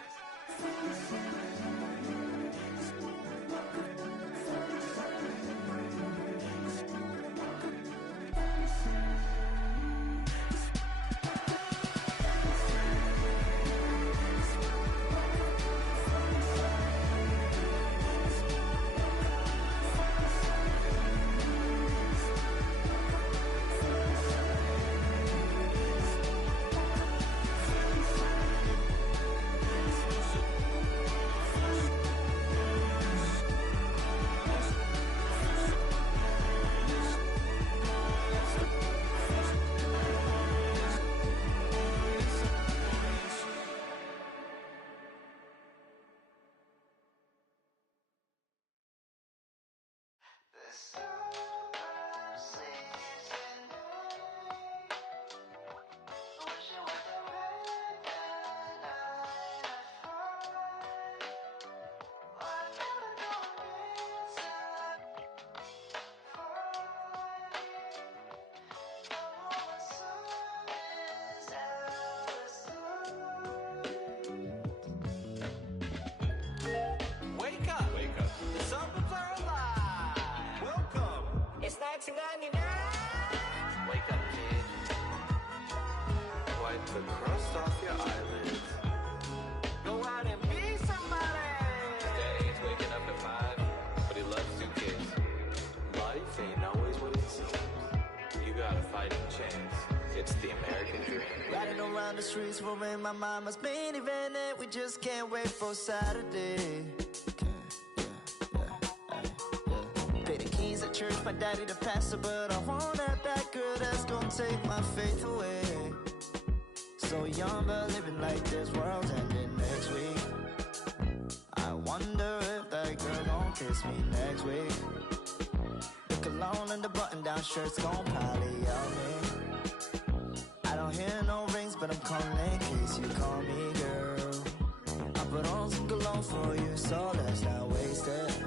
the crust off your eyelids. Go out and be somebody. Daddy's waking up at 5, but he loves 2 kids. Life ain't always what it seems. You got a fighting chance. It's the American dream. Riding around the streets, we're in my mama's minivan, and we just can't wait for Saturday. Pay the keys at church, my daddy the pastor, but I want that bad girl that's gonna take my faith away. So young but living like this world's ending next week. I wonder if that girl gon' kiss me next week. The cologne and the button-down shirt's gon' probably out me. I don't hear no rings, but I'm calling in case you call me, girl. I put on some cologne for you, so let's not waste it.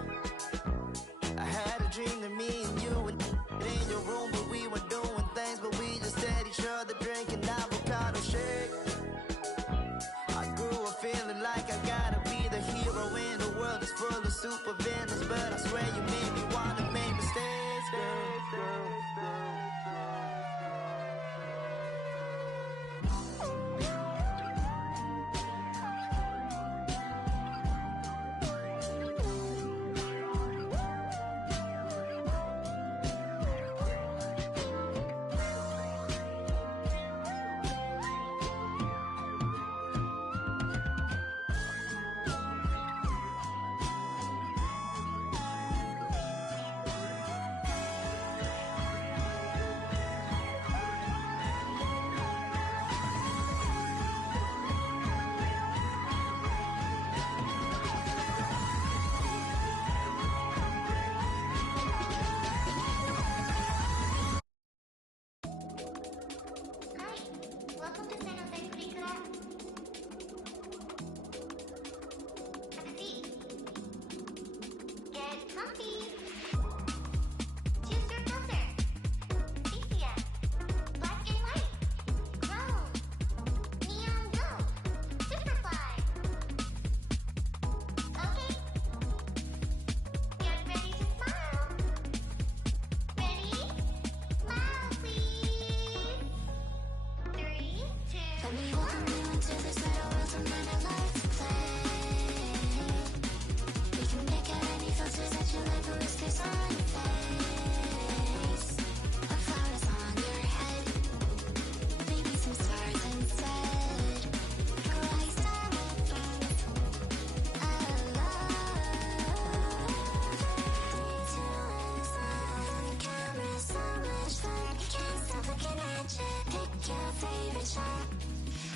I had a dream that me and you were in your room, but we were doing things, but we just had each other drinking avocado shake. I grew up feeling like I gotta be the hero in the world that's full of super villains, but I swear you made me wanna make mistakes, girl.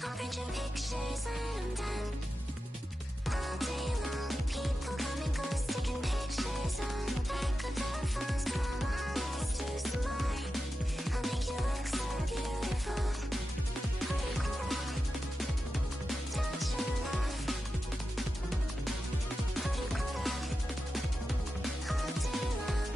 I'll print your pictures when I'm done. All day long, people come and go, taking pictures on the back of their phones. Come on, let's do some more. I'll make you look so beautiful. Pretty cool, don't you love? Pretty cool, all day long.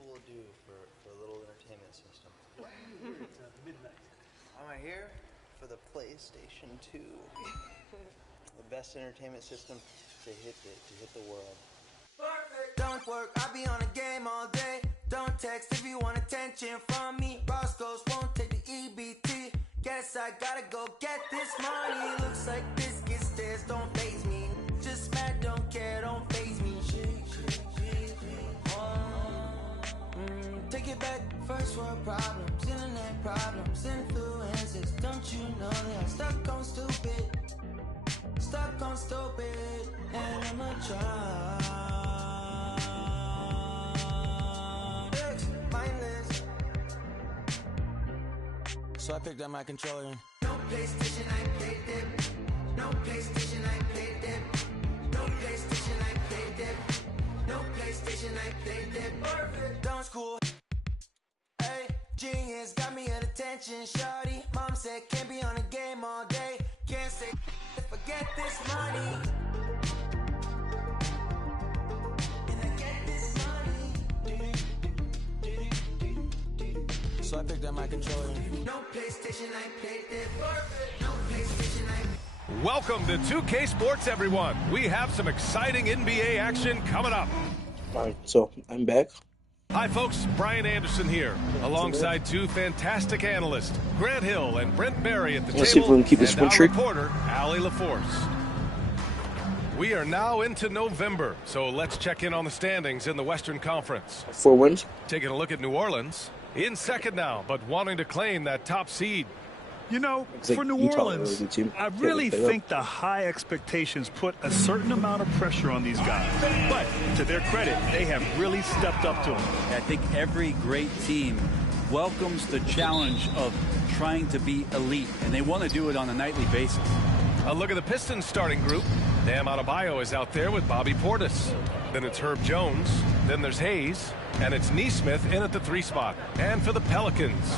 Will do for a little entertainment system. I'm here for the PlayStation 2. The best entertainment system to hit the world. Don't work, I'll be on a game all day. Don't text if you want attention from me. Roscoe's won't take the EBT. Guess I gotta go get this money. Looks like biscuits downstairs, don't faze me. Just mad, don't care, don't faze me. Take it back, first world problems, internet problems, influences. Don't you know that I'm stuck on stupid? Stuck on stupid, and I'ma try. Mindless. So I picked up my controller. No PlayStation, I played it. No PlayStation, I played it. No PlayStation, I played it. No PlayStation, I played it. Perfect. Down school. Hey, genius got me at attention, shawty. Mom said can't be on a game all day. Can't say forget this money. And I get this money. So I picked up my controller. No PlayStation, I played it. Perfect. No PlayStation, I. Welcome to 2K Sports, everyone. We have some exciting NBA action coming up. All right, so I'm back. Hi, folks. Brian Anderson here, alongside two fantastic analysts, Grant Hill and Brent Barry at the Let's see if we table, can keep this and one our trick. reporter, Allie LaForce. We are now into November, so let's check in on the standings in the Western Conference. 4 wins. Taking a look at New Orleans, in second now, but wanting to claim that top seed. You know, like for New Utah Orleans, was a good team. I Yeah, really they think the high expectations put a certain amount of pressure on these guys. But to their credit, they have really stepped up to them. I think every great team welcomes the challenge of trying to be elite, and they want to do it on a nightly basis. A look at the Pistons starting group. Bam Adebayo is out there with Bobby Portis. Then it's Herb Jones. Then there's Hayes. And it's Neesmith in at the 3 spot. And for the Pelicans,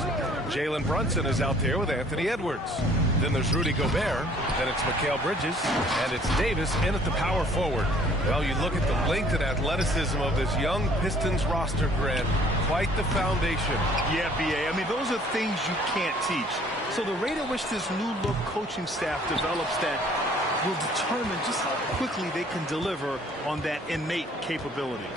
Jalen Brunson is out there with Anthony Edwards. Then there's Rudy Gobert. Then it's Mikal Bridges. And it's Davis in at the power forward. Well, you look at the length and athleticism of this young Pistons roster, Grant. Quite the foundation. Yeah, B.A. I mean, those are things you can't teach. So the rate at which this new look coaching staff develops that will determine just how quickly they can deliver on that innate capability.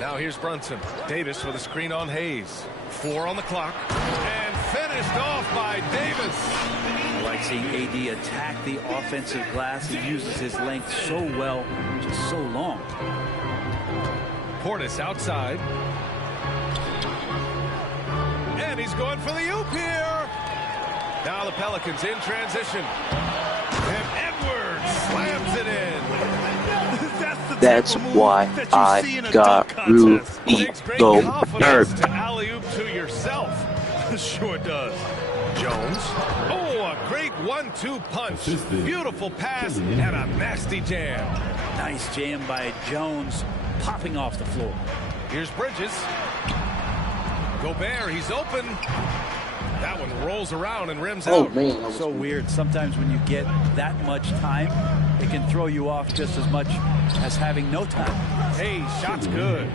Now here's Brunson. Davis with a screen on Hayes. 4 on the clock. And finished off by Davis. I like seeing AD attack the offensive glass. He uses his length so well, just so long. Portis outside. And he's going for the oop here. Now the Pelicans in transition. And Edwards slams it in. That's why I got Rudy Gobert. To alley-oop to yourself. Sure does. Jones. Oh, a great 1-2 punch. Beautiful pass and a nasty jam. Nice jam by Jones, popping off the floor. Here's Bridges. Gobert, he's open. That one rolls around and rims out. Man, so weird. Sometimes when you get that much time, it can throw you off just as much as having no time. Hayes, shot's good.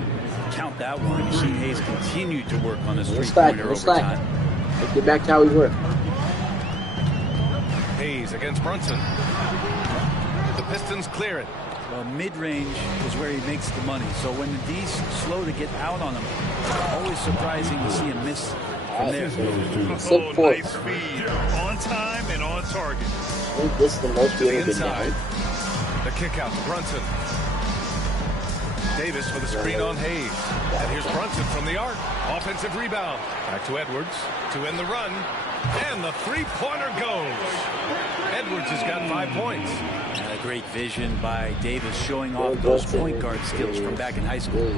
Count that one. You see Hayes continue to work on this Let's three-pointer let's over time. Let's get back to how we were. Hayes against Brunson. The Pistons clear it. Well, mid-range is where he makes the money. So when the D's slow to get out on him, always surprising to see him miss from there. Oh, nice feed. On time and on target. I think this is the most we've ever been down. The kick out to Brunson. Davis with a screen on Hayes. And here's Brunson from the arc. Offensive rebound. Back to Edwards to end the run. And the three-pointer goes. Edwards has got 5 points. And a great vision by Davis showing off those point guard skills from back in high school.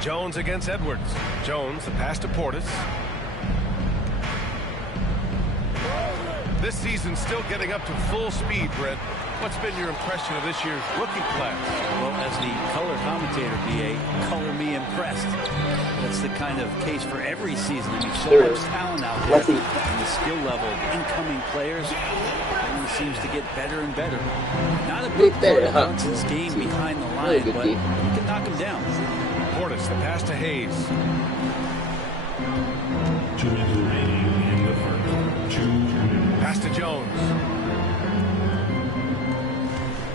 Jones against Edwards. Jones, the pass to Portis. This season's still getting up to full speed, Brent. What's been your impression of this year's rookie class? Well, as the color commentator, BA, color me impressed. That's the kind of case for every season. I mean, so much talent out there. And the skill level of incoming players only seems to get better and better. Not a big part of Brunson's game behind the line, but he can knock him down. Portis, the pass to Hayes. 2 minutes remaining in the first. 2 minutes. Pass to Jones.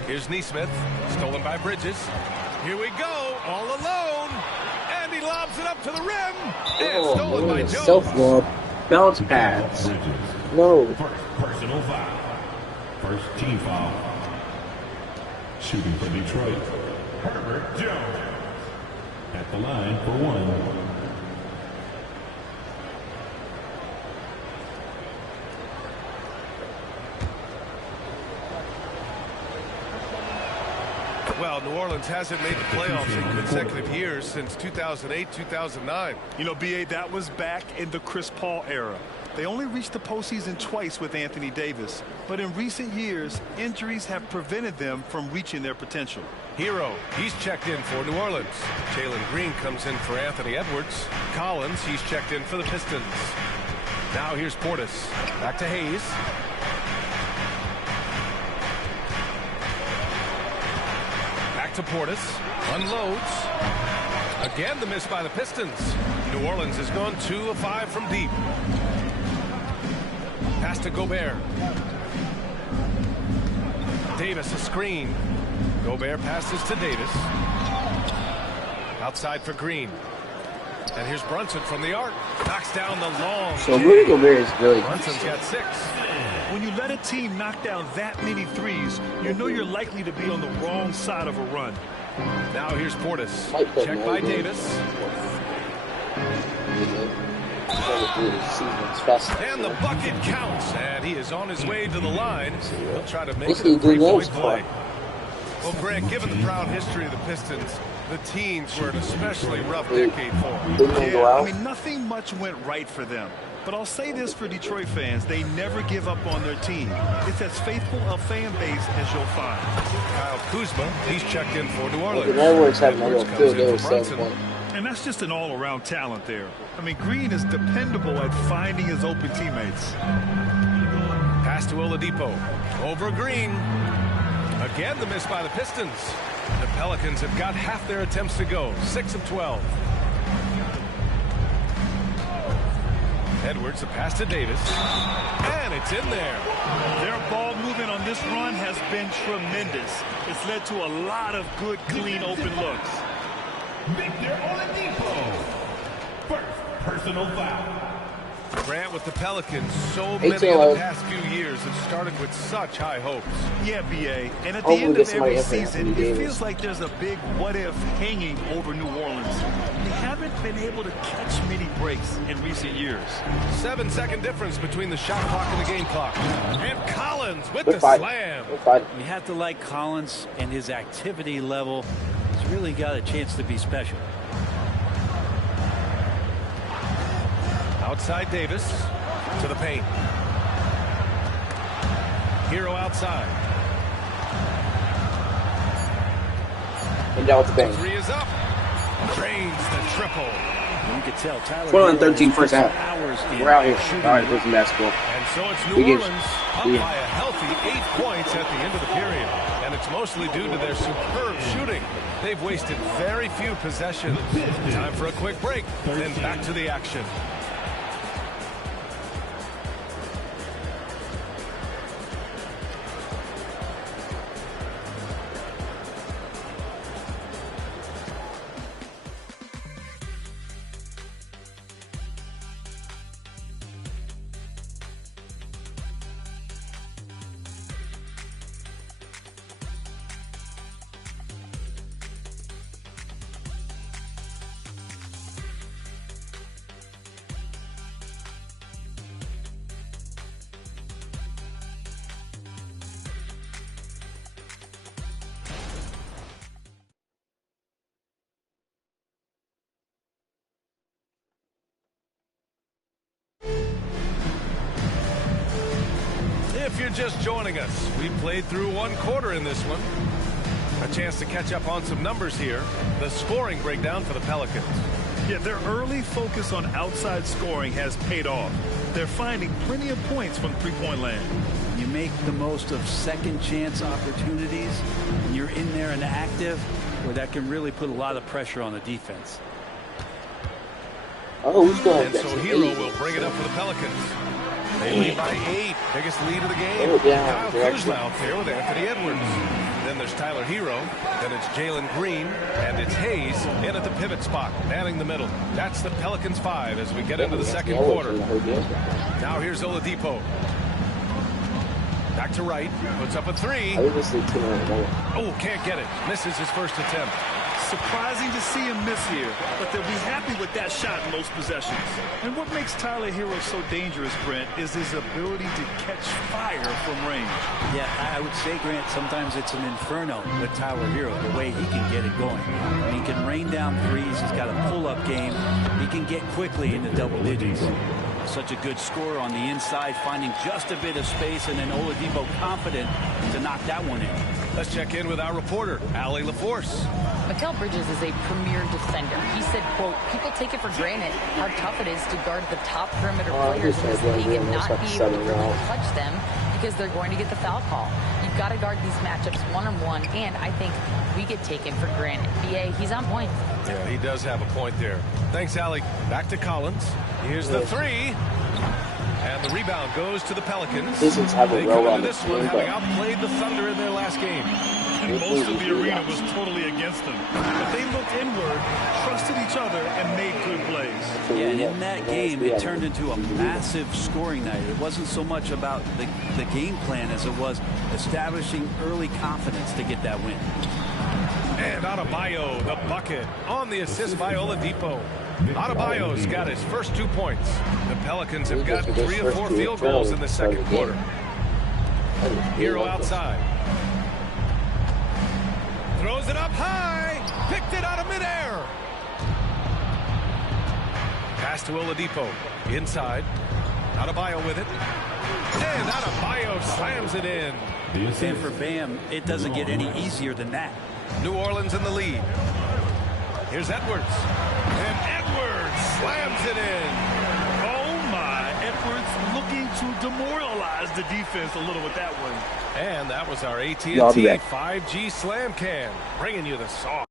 Here's Neesmith, stolen by Bridges. Here we go, all alone. And he lobs it up to the rim. And stolen by Jones. Self-lob, bounce pass. No. First personal foul. First team foul. Shooting for Detroit, Herbert Jones. At the line for one. Well, New Orleans hasn't made the playoffs in consecutive years since 2008, 2009. You know, B.A., that was back in the Chris Paul era. They only reached the postseason twice with Anthony Davis. But in recent years, injuries have prevented them from reaching their potential. Hero, he's checked in for New Orleans. Jalen Green comes in for Anthony Edwards. Collins, he's checked in for the Pistons. Now here's Portis. Back to Hayes. To Portis, unloads. Again, the miss by the Pistons. New Orleans has gone 2 of 5 from deep. Pass to Gobert. Davis, a screen. Gobert passes to Davis. Outside for Green. And here's Brunson from the arc. Knocks down the long. So Rudy Gobert is really good. Brunson's got 6. When you let a team knock down that many threes, you know you're likely to be on the wrong side of a run. Now here's Portis. Checked by Davis. And the bucket counts. And he is on his way to the line. He'll try to make it a 3-point play. Well, Greg, given the proud history of the Pistons, the teens were an especially rough decade for them. Yeah, I mean, nothing much went right for them. But I'll say this for Detroit fans, they never give up on their team. It's as faithful a fan base as you'll find. Kyle Kuzma, he's checked in for New Orleans. Edwards having a little field goal 7-1. And that's just an all-around talent there. I mean, Green is dependable at finding his open teammates. Pass to Oladipo. Over Green. Again, the miss by the Pistons. The Pelicans have got half their attempts to go. 6 of 12. Edwards, a pass to Davis. And it's in there. Their ball movement on this run has been tremendous. It's led to a lot of good, clean, open looks. Victor Oladipo. First personal foul. Grant with the Pelicans, so many of the past few years have started with such high hopes. Yeah, B.A. And at the end of every season, it feels like there's a big what-if hanging over New Orleans. They haven't been able to catch many breaks in recent years. 7-second difference between the shot clock and the game clock. And Collins with the slam. You have to like Collins, and his activity level has really got a chance to be special. Outside Davis to the paint. Hero outside. And down with the bang. 3 is up. Drains the triple. You can tell Tyler. 12-13 first half. We're out here. All right, playing basketball. And so it's New Orleans up by a healthy 8 points at the end of the period. And it's mostly due to their superb shooting. They've wasted very few possessions. Time for a quick break. Then back to the action. If you're just joining us, we played through 1 quarter in this one. A chance to catch up on some numbers here. The scoring breakdown for the Pelicans. Yeah, their early focus on outside scoring has paid off. They're finding plenty of points from three-point land. You make the most of second chance opportunities, and you're in there and active, where that can really put a lot of pressure on the defense. Oh, who's going to? And so Hero will bring it up for the Pelicans. They lead by 8. Biggest lead of the game. Oh, yeah. Kyle Kuzma out there with Anthony Edwards. Then there's Tyler Hero. Then it's Jalen Green. And it's Hayes in at the pivot spot, manning the middle. That's the Pelicans 5 as we get into the second quarter. Now here's Oladipo. Back to right. Puts up a three. Oh, can't get it. Misses his first attempt. Surprising to see him miss here, but they'll be happy with that shot in most possessions. And what makes Tyler Hero so dangerous, Brent, is his ability to catch fire from range. Yeah, I would say, Grant, sometimes it's an inferno with Tyler Hero, the way he can get it going. He can rain down threes. He's got a pull-up game. He can get quickly into double digits. Such a good scorer on the inside, finding just a bit of space, and then Oladipo confident to knock that one in. Let's check in with our reporter, Allie LaForce. Mikal Bridges is a premier defender. He said, quote, people take it for granted how tough it is to guard the top perimeter players in this league and not be able to really touch them because they're going to get the foul call. You've got to guard these matchups one-on-one, and I think we get taken for granted. BA, he's on point. Yeah, he does have a point there. Thanks, Allie. Back to Collins. Here's the three. And the rebound goes to the Pelicans. They come into this one having outplayed the Thunder in their last game. And most of the arena was totally against them. But they looked inward, trusted each other, and made good plays. Yeah, and in that game, it turned into a massive scoring night. It wasn't so much about the game plan as it was establishing early confidence to get that win. And Adebayo, the bucket, on the assist by Oladipo. Adebayo's got his first 2 points. The Pelicans have got 3 of 4 field goals in the second quarter. Hero outside. Throws it up high. Picked it out of midair. Pass to Oladipo. Inside. Adebayo with it. And Adebayo slams it in. And for Bam, it doesn't get any easier than that. New Orleans in the lead. Here's Edwards. And Edwards slams it in. Oh, my. Edwards looking to demoralize the defense a little with that one. And that was our AT&T 5G Slam Cam, bringing you the sauce.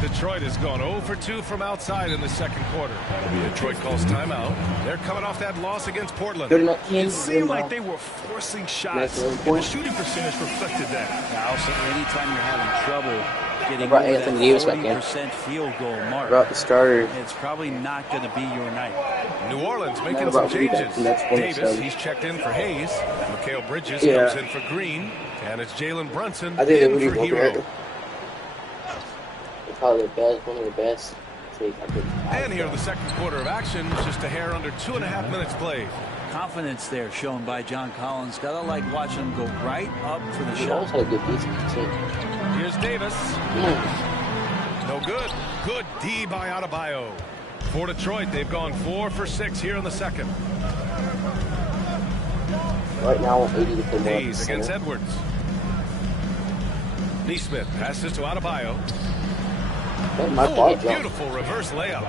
Detroit has gone 0 for 2 from outside in the second quarter. Detroit calls timeout. They're coming off that loss against Portland. It seemed like they were forcing shots, and the shooting percentage reflected that. Now, also, anytime you're having trouble getting over that 40% field goal mark, the starter. It's probably not going to be your night. New Orleans making some changes. Davis, he's checked in for Hayes. Mikal Bridges comes in for Green. And it's Jalen Brunson in for Hero. Probably the best, one of the best. And here in the second quarter of action, just a hair under 2.5 minutes played. Confidence there shown by John Collins. Gotta like watching him go right up for the shot. Here's Davis. No good. Good D by Adebayo. For Detroit, they've gone 4 for 6 here in the second. Right now, 80 to play. Hayes against Edwards. Neesmith passes to Adebayo. Beautiful reverse layup.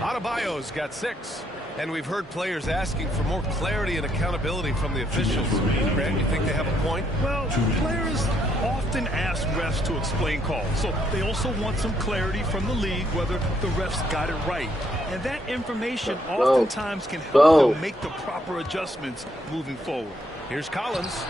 Adebayo's got 6. And we've heard players asking for more clarity and accountability from the officials. Grant, you think they have a point? Well, players often ask refs to explain calls. So they also want some clarity from the league whether the refs got it right. And that information oftentimes can help them make the proper adjustments moving forward. Here's Collins.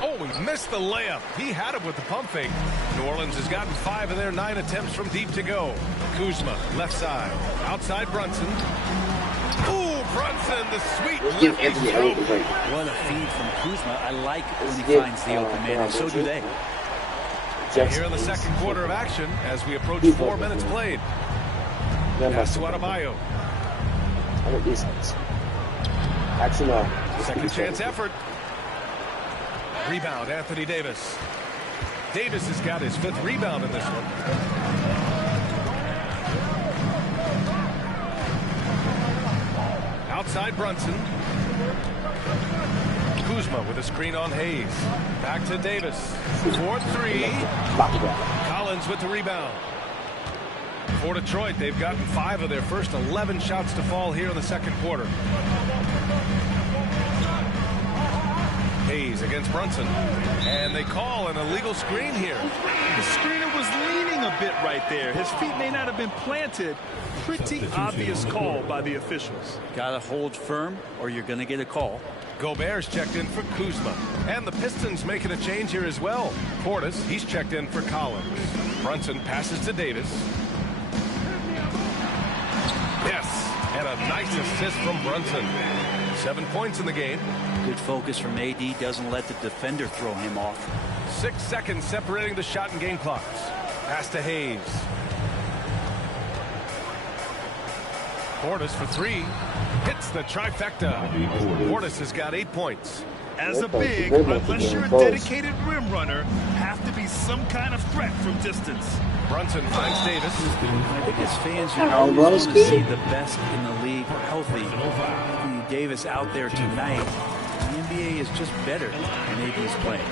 Oh, he missed the layup. He had it with the pump fake. New Orleans has gotten 5 of their 9 attempts from deep to go. Kuzma, left side. Outside Brunson. Ooh, Brunson, the sweet lefty stroke. What a feed from Kuzma. I like when he finds the open man, and so do they. Here in the second quarter of action as we approach 4 minutes played. Pass to Adebayo. I want these sides. Actually, no. Second chance effort. Rebound, Anthony Davis. Davis has got his 5th rebound in this one. Outside Brunson. Kuzma with a screen on Hayes. Back to Davis. 4-3. Collins with the rebound. For Detroit, they've gotten 5 of their first 11 shots to fall here in the second quarter. Hayes against Brunson. And they call an illegal screen here. The screener was leaning a bit right there. His feet may not have been planted. Pretty obvious call by the officials. Gotta hold firm or you're gonna get a call. Gobert's checked in for Kuzma. And the Pistons making a change here as well. Portis, he's checked in for Collins. Brunson passes to Davis. Yes, and a nice assist from Brunson. 7 points in the game. Good focus from AD, doesn't let the defender throw him off. 6 seconds separating the shot and game clocks. Pass to Hayes. Portis for 3. Hits the trifecta. Portis has got 8 points. As a big, unless you're a dedicated rim runner, have to be some kind of threat from distance. Brunson finds Davis. I think as fans, you always want to see the best in the league healthy. Davis out there tonight. The NBA is just better when AD's playing.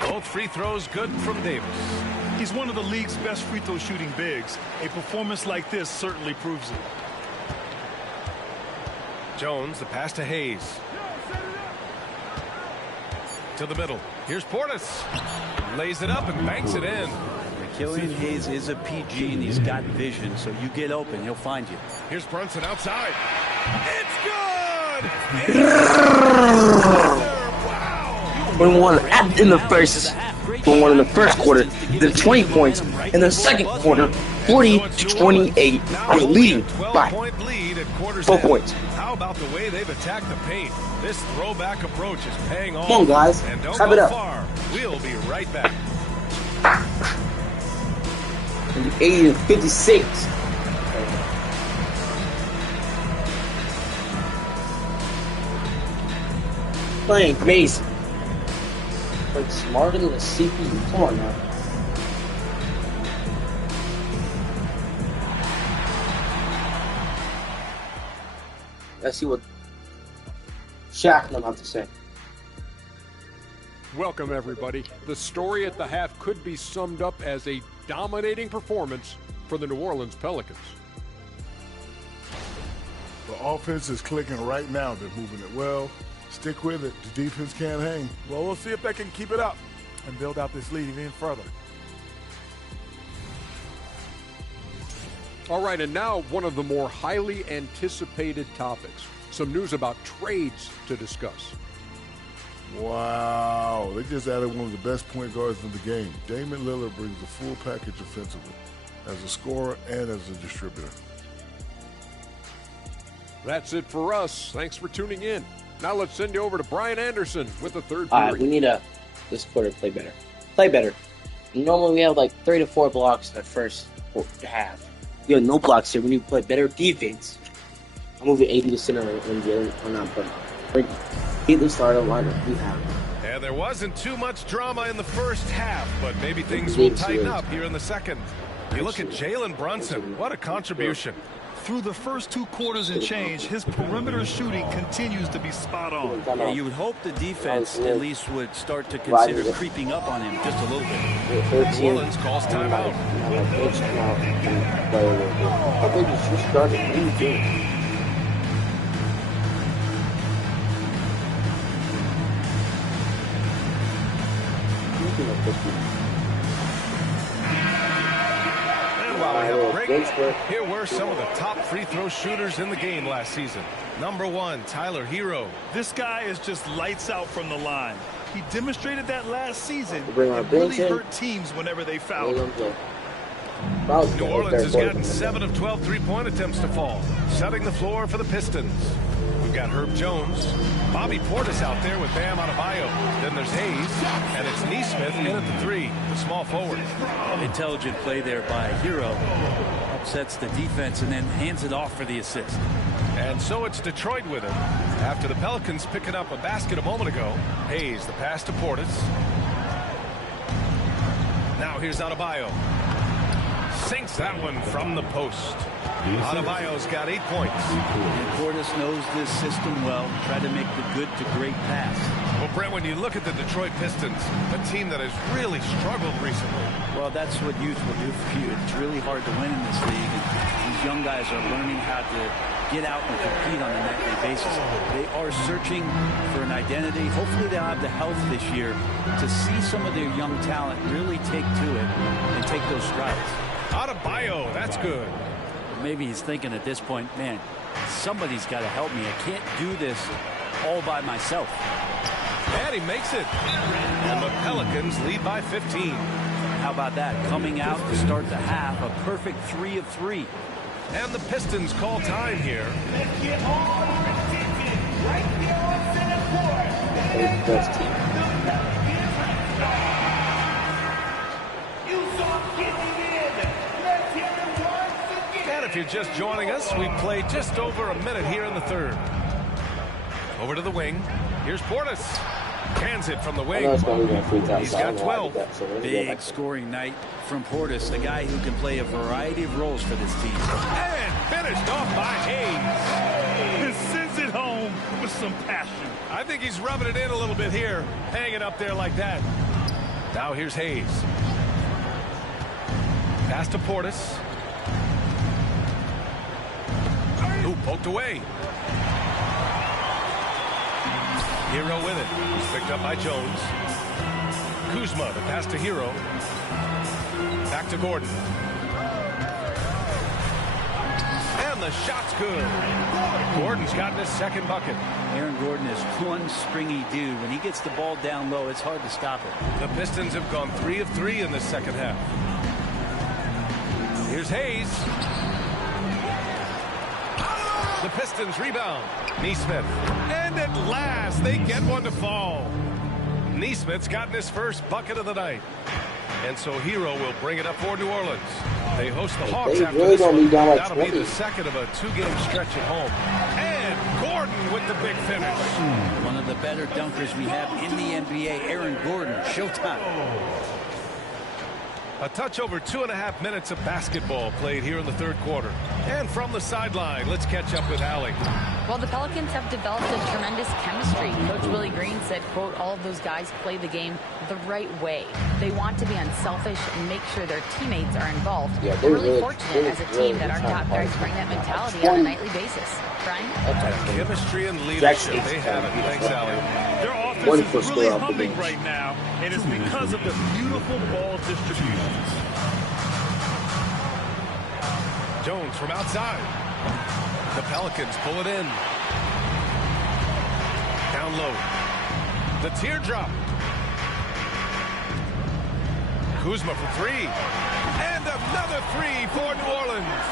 Both free throws good from Davis. He's one of the league's best free throw shooting bigs. A performance like this certainly proves it. Jones, the pass to Hayes. To the middle. Here's Portis. Lays it up and banks it in. Killian Hayes is a PG and he's got vision, so you get open, he'll find you. Here's Brunson outside. It's good! 21 in the first. 21 in the first quarter. Then 20 points in the second quarter. 40-28. We're leading by 4 points. How about the way they've attacked the paint? This throwback approach is paying off. Come on, guys. And don't Clap go it up. far. We'll be right back. 80-56. Playing amazing. Like smarter than the CPU. Come on now. Let's see what Shaq and them have to say. Welcome, everybody. The story at the half could be summed up as a dominating performance for the New Orleans Pelicans. The offense is clicking right now. They're moving it well. Stick with it. The defense can't hang. Well, we'll see if they can keep it up and build out this lead even further. All right, and now one of the more highly anticipated topics. Some news about trades to discuss. Wow. They just added one of the best point guards in the game. Damian Lillard brings a full package offensively, as a scorer and as a distributor. That's it for us. Thanks for tuning in. Now let's send you over to Brian Anderson with the third All period. right, we need this quarter play better. Play better. Normally we have like 3 to 4 blocks in the first half. We have no blocks here. We need to play better defense. I'm moving 80 to center and the other on that point. Get the starter lineup we have. And there wasn't too much drama in the first half, but maybe things will tighten up here in the second. You look at Jalen Brunson. What a contribution. Through the first 2 quarters and change, his perimeter shooting continues to be spot on. Yeah, you would hope the defense at least would start to consider creeping up on him just a little bit. New Orleans calls timeout. And while we have a break, here were some of the top free throw shooters in the game last season. Number 1, Tyler Hero. This guy is just lights out from the line. He demonstrated that last season. It Bring our really bench in. hurt teams whenever they fouled him. New Orleans has gotten 7 of 12 three-point attempts to fall, setting the floor for the Pistons. We've got Herb Jones. Bobby Portis out there with Bam Adebayo. Then there's Hayes, and it's Neesmith in at the 3, the small forward. Intelligent play there by Hero. Upsets the defense and then hands it off for the assist. And so it's Detroit with it. After the Pelicans picking up a basket a moment ago. Hayes, the pass to Portis. Now here's Adebayo. Sinks that one from the post. Adebayo's got 8 points. And Portis knows this system well. Try to make the good to great pass. Well, Brent, when you look at the Detroit Pistons, a team that has really struggled recently. Well, that's what youth will do for you. It's really hard to win in this league. And these young guys are learning how to get out and compete on a nightly basis. They are searching for an identity. Hopefully they'll have the health this year to see some of their young talent really take to it and take those strides. Adebayo, that's good. Maybe he's thinking at this point, man, somebody's got to help me. I can't do this all by myself. And he makes it. And the Pelicans lead by 15. How about that? Coming out to start the half, a perfect 3 of 3. And the Pistons call time here. Let's get all our attention right here on center court. Best team. And if you're just joining us, we played just over a minute here in the third. Over to the wing. Here's Portis. Cans it from the wing. He's got 12. Big scoring night from Portis, a guy who can play a variety of roles for this team. And finished off by Hayes. And sends it home with some passion. I think he's rubbing it in a little bit here, hanging up there like that. Now here's Hayes. Pass to Portis. Ooh, poked away. Hero with it. Picked up by Jones. Kuzma, the pass to Hero. Back to Gordon. And the shot's good. Gordon's gotten his second bucket. Aaron Gordon is one springy dude. When he gets the ball down low, it's hard to stop it. The Pistons have gone 3 of 3 in the second half. Here's Hayes. The Pistons rebound. Neesmith. And at last, they get one to fall. Neesmith's gotten his first bucket of the night. And so Hero will bring it up for New Orleans. They host the Hawks after really this one. like That'll 20. be the second of a 2-game stretch at home. And Gordon with the big finish. One of the better dunkers we have in the NBA, Aaron Gordon. Showtime. A touch over 2.5 minutes of basketball played here in the third quarter. And from the sideline, let's catch up with Allie. Well, the Pelicans have developed a tremendous chemistry. Coach Willie Green said, quote, all of those guys play the game the right way. They want to be unselfish and make sure their teammates are involved. Yeah, We're really fortunate as a team that our top guys bring that mentality on a nightly basis. Brian? Chemistry and leadership, they have it. Thanks, Allie. Their offense is really humming right now, and it's because of the beautiful ball distributions. Jones from outside. The Pelicans pull it in. Down low. The teardrop. Kuzma for 3. And another 3 for New Orleans.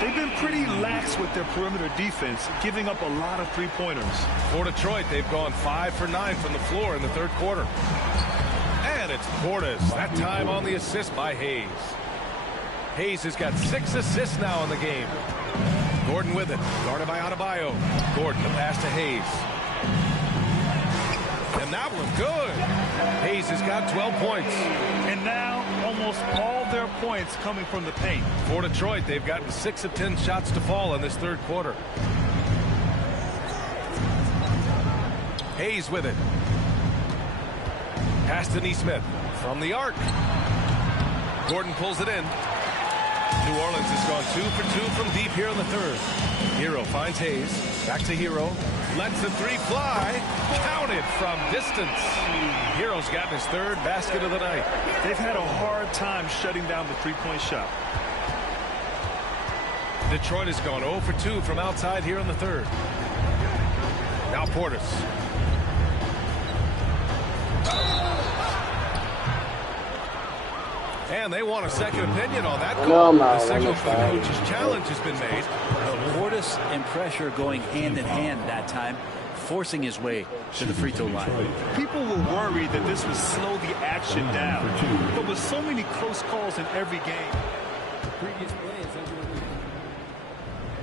They've been pretty lax with their perimeter defense, giving up a lot of three-pointers. For Detroit, they've gone 5 for 9 from the floor in the third quarter. And it's Portis, that time on the assist by Hayes. Hayes has got 6 assists now in the game. Gordon with it, guarded by Adebayo. Gordon, the pass to Hayes. And that one good. Hayes has got 12 points. And now almost all their points coming from the paint. For Detroit, they've gotten 6 of 10 shots to fall in this third quarter. Hayes with it. Pass to Neesmith from the arc. Gordon pulls it in. New Orleans has gone 2 for 2 from deep here in the third. Hero finds Hayes. Back to Hero. Lets the 3 fly. Counted from distance. Hero's gotten his third basket of the night. They've had a hard time shutting down the three-point shot. Detroit has gone 0 for 2 from outside here in the third. Now Portis. And they want a second opinion on that call. The signal for the coach's challenge has been made. Portis and pressure going hand in hand that time, forcing his way to the free throw line. People were worried that this would slow the action down. But with so many close calls in every game. Previous play is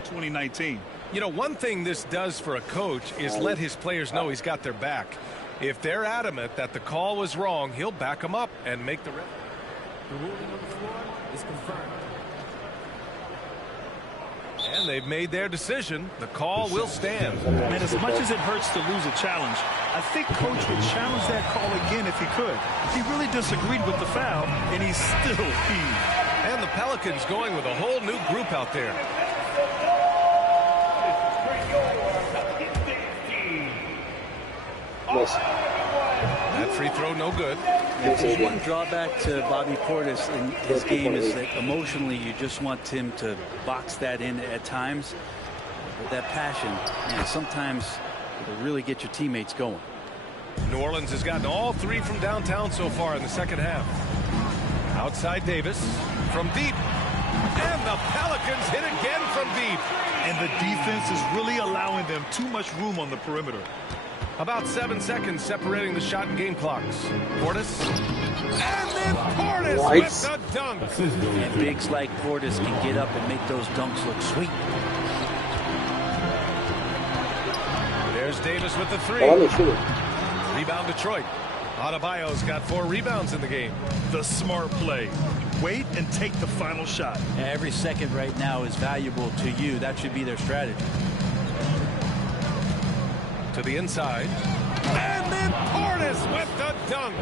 2019. You know, one thing this does for a coach is let his players know he's got their back. If they're adamant that the call was wrong, he'll back them up and make the rest. The ruling on the floor is confirmed. And they've made their decision. The call will stand. And as much as it hurts to lose a challenge, I think Coach would challenge that call again if he could. He really disagreed with the foul, and he still heaved. And the Pelicans going with a whole new group out there. That free throw no good. If there's one drawback to Bobby Portis in his game is that emotionally you just want him to box that in at times. With that passion, and sometimes it'll really get your teammates going. New Orleans has gotten all three from downtown so far in the second half. Outside Davis from deep. And the Pelicans hit again from deep. And the defense is really allowing them too much room on the perimeter. About 7 seconds separating the shot and game clocks. Portis. And then Portis with the dunk. And bigs like Portis can get up and make those dunks look sweet. There's Davis with the three. Rebound Detroit. Adebayo's got 4 rebounds in the game. The smart play. Wait and take the final shot. Every second right now is valuable to you. That should be their strategy. To the inside. And then Portis with the dunk.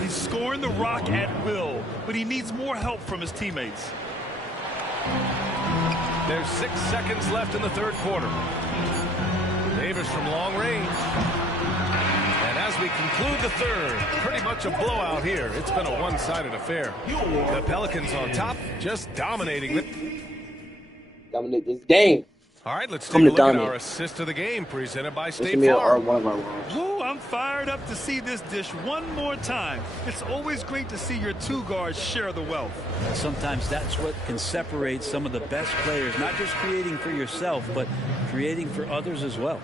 He's scoring the rock at will, but he needs more help from his teammates. There's 6 seconds left in the third quarter. Davis from long range. And as we conclude the third, pretty much a blowout here. It's been a one-sided affair. The Pelicans on top, just dominating it. Dominate this game. All right, let's take a look at our assist of the game presented by State Farm. Ooh, I'm fired up to see this dish one more time. It's always great to see your two guards share the wealth. Sometimes that's what can separate some of the best players, not just creating for yourself, but creating for others as well.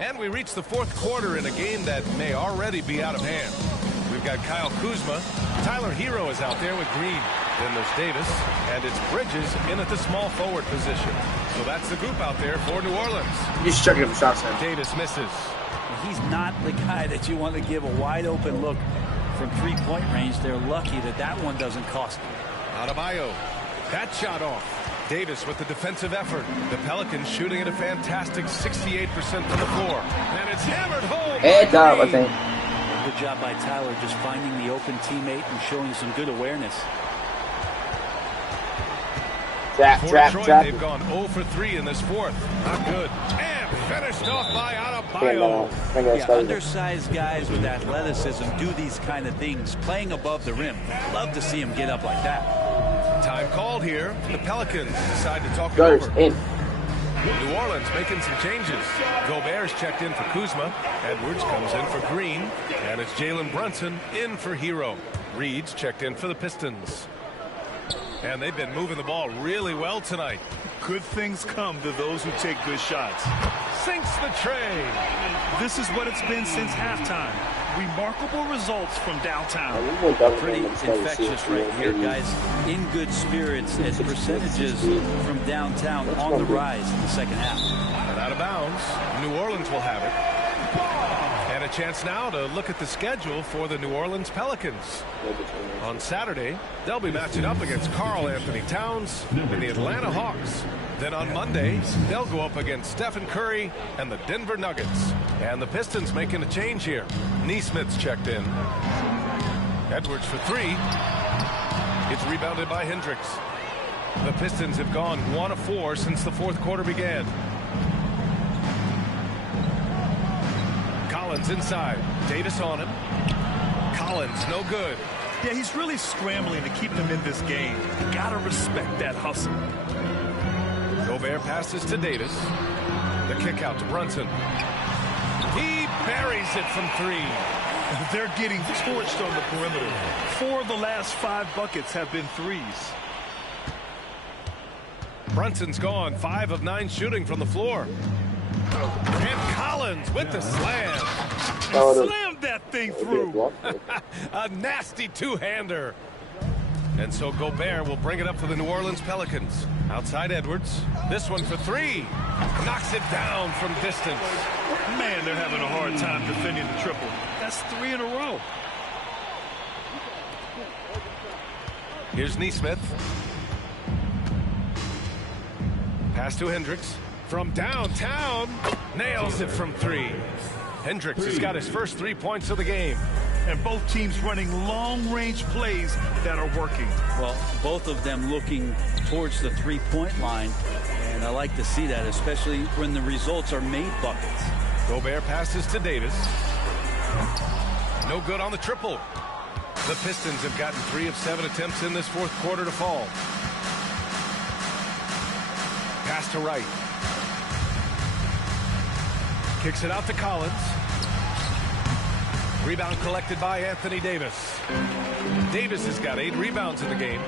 And we reach the fourth quarter in a game that may already be out of hand. We've got Kyle Kuzma. Tyler Hero is out there with Green. Then there's Davis, and it's Bridges in at the small forward position. So that's the group out there for New Orleans. He's chucking up shots. Davis misses. He's not the guy that you want to give a wide open look from three-point range. They're lucky that that one doesn't cost them. Adebayo, that shot off. Davis with the defensive effort. The Pelicans shooting at a fantastic 68% from the floor. And it's hammered home. Heads up, I think. Good job by Tyler just finding the open teammate and showing some good awareness. For Detroit, they've gone 0 for 3 in this fourth. Not good. And finished off by Adebayo. Undersized guys with athleticism do these kind of things, playing above the rim. Love to see him get up like that. Time called here. The Pelicans decide to talk it over. New Orleans making some changes. Gobert's checked in for Kuzma. Edwards comes in for Green. And it's Jalen Brunson in for Hero. Reed's checked in for the Pistons. And they've been moving the ball really well tonight. Good things come to those who take good shots. Sinks the tray. This is what it's been since halftime. Remarkable results from downtown. Pretty infectious right here, guys. In good spirits and percentages from downtown on the rise in the second half. And out of bounds, New Orleans will have it. And a chance now to look at the schedule for the New Orleans Pelicans. On Saturday, they'll be matching up against Karl Anthony Towns and the Atlanta Hawks. Then on Monday, they'll go up against Stephen Curry and the Denver Nuggets. And the Pistons making a change here. Neesmith's checked in. Edwards for 3. It's rebounded by Hendricks. The Pistons have gone 1 of 4 since the fourth quarter began. Collins inside. Davis on him. Collins no good. Yeah, he's really scrambling to keep them in this game. You gotta respect that hustle. Gobert passes to Davis. The kick out to Brunson. He buries it from 3. They're getting torched on the perimeter. 4 of the last 5 buckets have been threes. Brunson's gone. 5 of 9 shooting from the floor. And Collins with the slam. Slammed that thing through. A nasty two-hander. And so Gobert will bring it up for the New Orleans Pelicans. Outside Edwards. This one for 3. Knocks it down from distance. Man, they're having a hard time defending the triple. That's 3 in a row. Here's Neesmith. Pass to Hendricks. From downtown. Nails it from 3. Hendricks has got his first 3 points of the game. And both teams running long-range plays that are working. Well, both of them looking towards the three-point line. And I like to see that, especially when the results are made buckets. Gobert passes to Davis. No good on the triple. The Pistons have gotten 3 of 7 attempts in this fourth quarter to fall. Pass to Wright. Kicks it out to Collins. Rebound collected by Anthony Davis. Davis has got 8 rebounds in the game.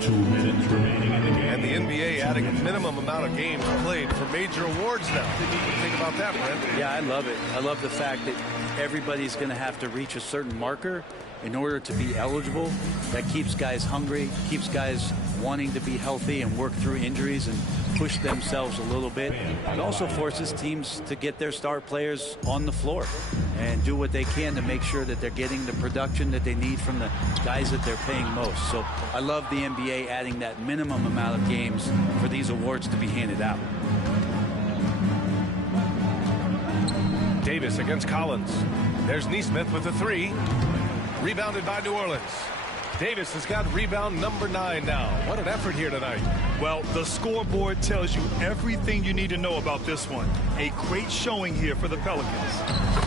2 minutes remaining in the game. And the NBA adding a minimum amount of games played for major awards now. What do you think about that, Brent? Yeah, I love it. I love the fact that everybody's going to have to reach a certain marker in order to be eligible. That keeps guys hungry, keeps guys wanting to be healthy and work through injuries and push themselves a little bit. It also forces teams to get their star players on the floor and do what they can to make sure that they're getting the production that they need from the guys that they're paying most. So I love the NBA adding that minimum amount of games for these awards to be handed out. Davis against Collins. There's Neesmith with a 3. Rebounded by New Orleans. Davis has got rebound number 9 now. What an effort here tonight. Well, the scoreboard tells you everything you need to know about this one. A great showing here for the Pelicans.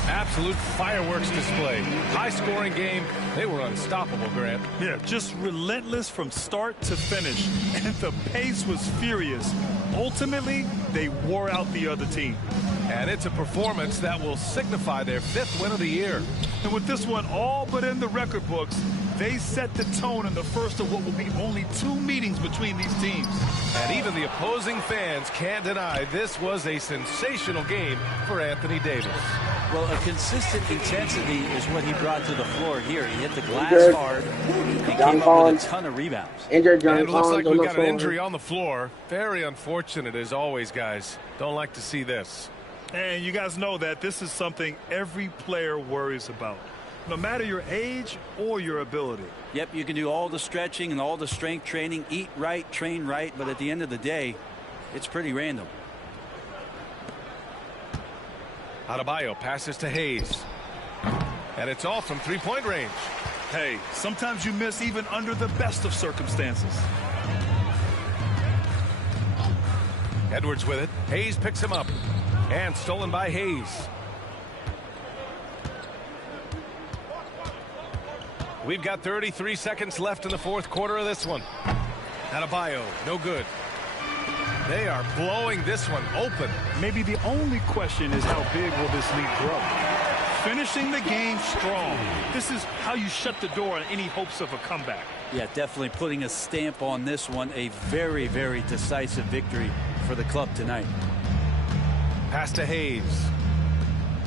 Absolute fireworks display. High-scoring game. They were unstoppable, Grant. Yeah, just relentless from start to finish. And the pace was furious. Ultimately, they wore out the other team. And it's a performance that will signify their 5th win of the year. And with this one all but in the record books, they set the tone in the first of what will be only 2 meetings between these teams. And even the opposing fans can't deny this was a sensational game for Anthony Davis. Well, a consistent intensity is what he brought to the floor here. He hit the glass hard and came up with a ton of rebounds. Injured John And it looks Collins like we've on got the an floor. injury on the floor. Very unfortunate as always, guys. Don't like to see this. And you guys know that this is something every player worries about, no matter your age or your ability. Yep, you can do all the stretching and all the strength training, eat right, train right, but at the end of the day, it's pretty random. Adebayo passes to Hayes. And it's all from 3-point range. Hey, sometimes you miss even under the best of circumstances. Edwards with it. Hayes picks him up. And stolen by Hayes. We've got 33 seconds left in the fourth quarter of this one. Adebayo, no good. They are blowing this one open. Maybe the only question is how big will this lead grow? Finishing the game strong. This is how you shut the door on any hopes of a comeback. Yeah, definitely putting a stamp on this one. A very, very decisive victory for the club tonight. Pass to Hayes.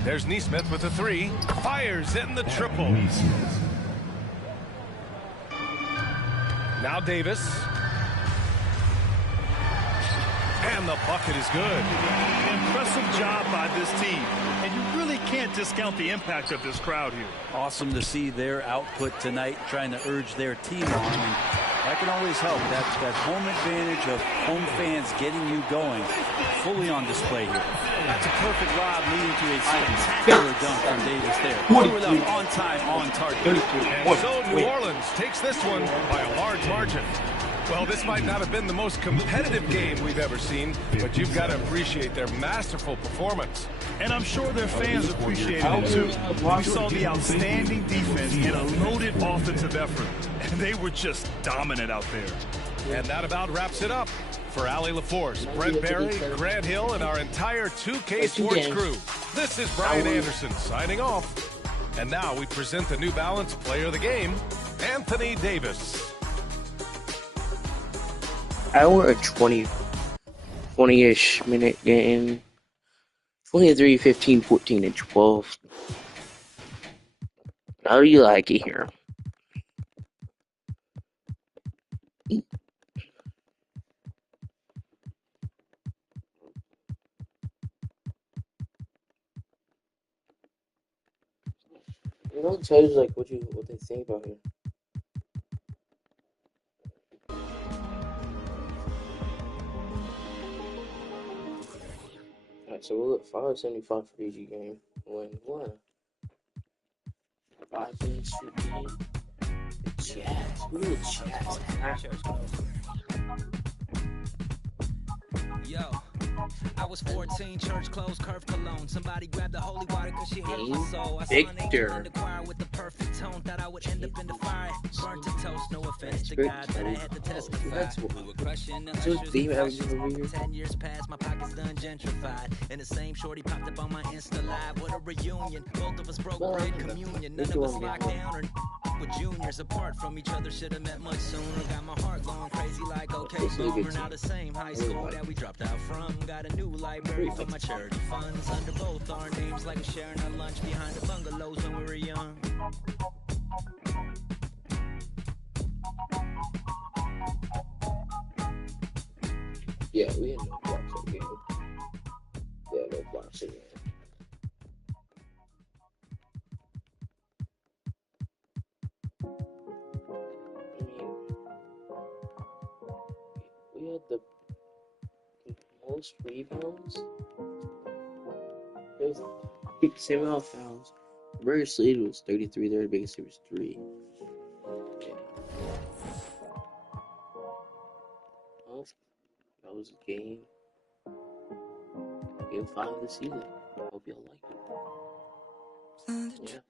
There's Neesmith with a 3. Fires in the triple. Now Davis. And the bucket is good. Impressive job by this team. And you really can't discount the impact of this crowd here. Awesome to see their output tonight, trying to urge their team on. And that can always help. That home advantage of home fans getting you going fully on display here. That's a perfect lob leading to a spectacular dunk from Davis there. Overlap on time, on target. And so New Orleans takes this one by a large margin. Well, this might not have been the most competitive game we've ever seen, but you've got to appreciate their masterful performance. And I'm sure their fans appreciated it too. We saw the outstanding defense and a loaded offensive effort, and they were just dominant out there. And that about wraps it up. For Ali LaForce, Brent Barry, Grant Hill, and our entire 2K Sports crew, this is Brian Anderson signing off. And now we present the New Balance Player of the Game, Anthony Davis. Hour of 20-ish minute game. 23, 15, 14, and 12. How do you like it here? You know, tell you like what they think about here. Alright, so we'll look 575 for easy game. Win one. 5 minutes should be the Jazz. Who are the Jazz? Yo, I was 14, church closed, curve cologne. Somebody grabbed the holy water cause she hurt my soul. I saw an angel in the choir with the perfect tone. Thought I would end up in the fire, burnt to toast. No offense to God, but I had to testify. We were crushing the ushers. 10 years past, my pockets done gentrified. And the same shorty popped up on my Insta Live. What a reunion. Both of us broke bread communion. None of us locked down or with juniors apart from each other. Should have met much sooner. Got my heart going crazy like okay boomer. Now the same high school that we dropped out from. Got a new library for my charity funds. Under both our names like a sharing our lunch behind the bungalows when we were young. Yeah, we had no blocks in the game. Yeah, no blocks in the game. We had the most rebounds. There's same amount of fouls. Biggest lead was 33. Their biggest lead was 3. Yeah. Well, that was a game. Game 5 of the season. Hope y'all liked it. Yeah.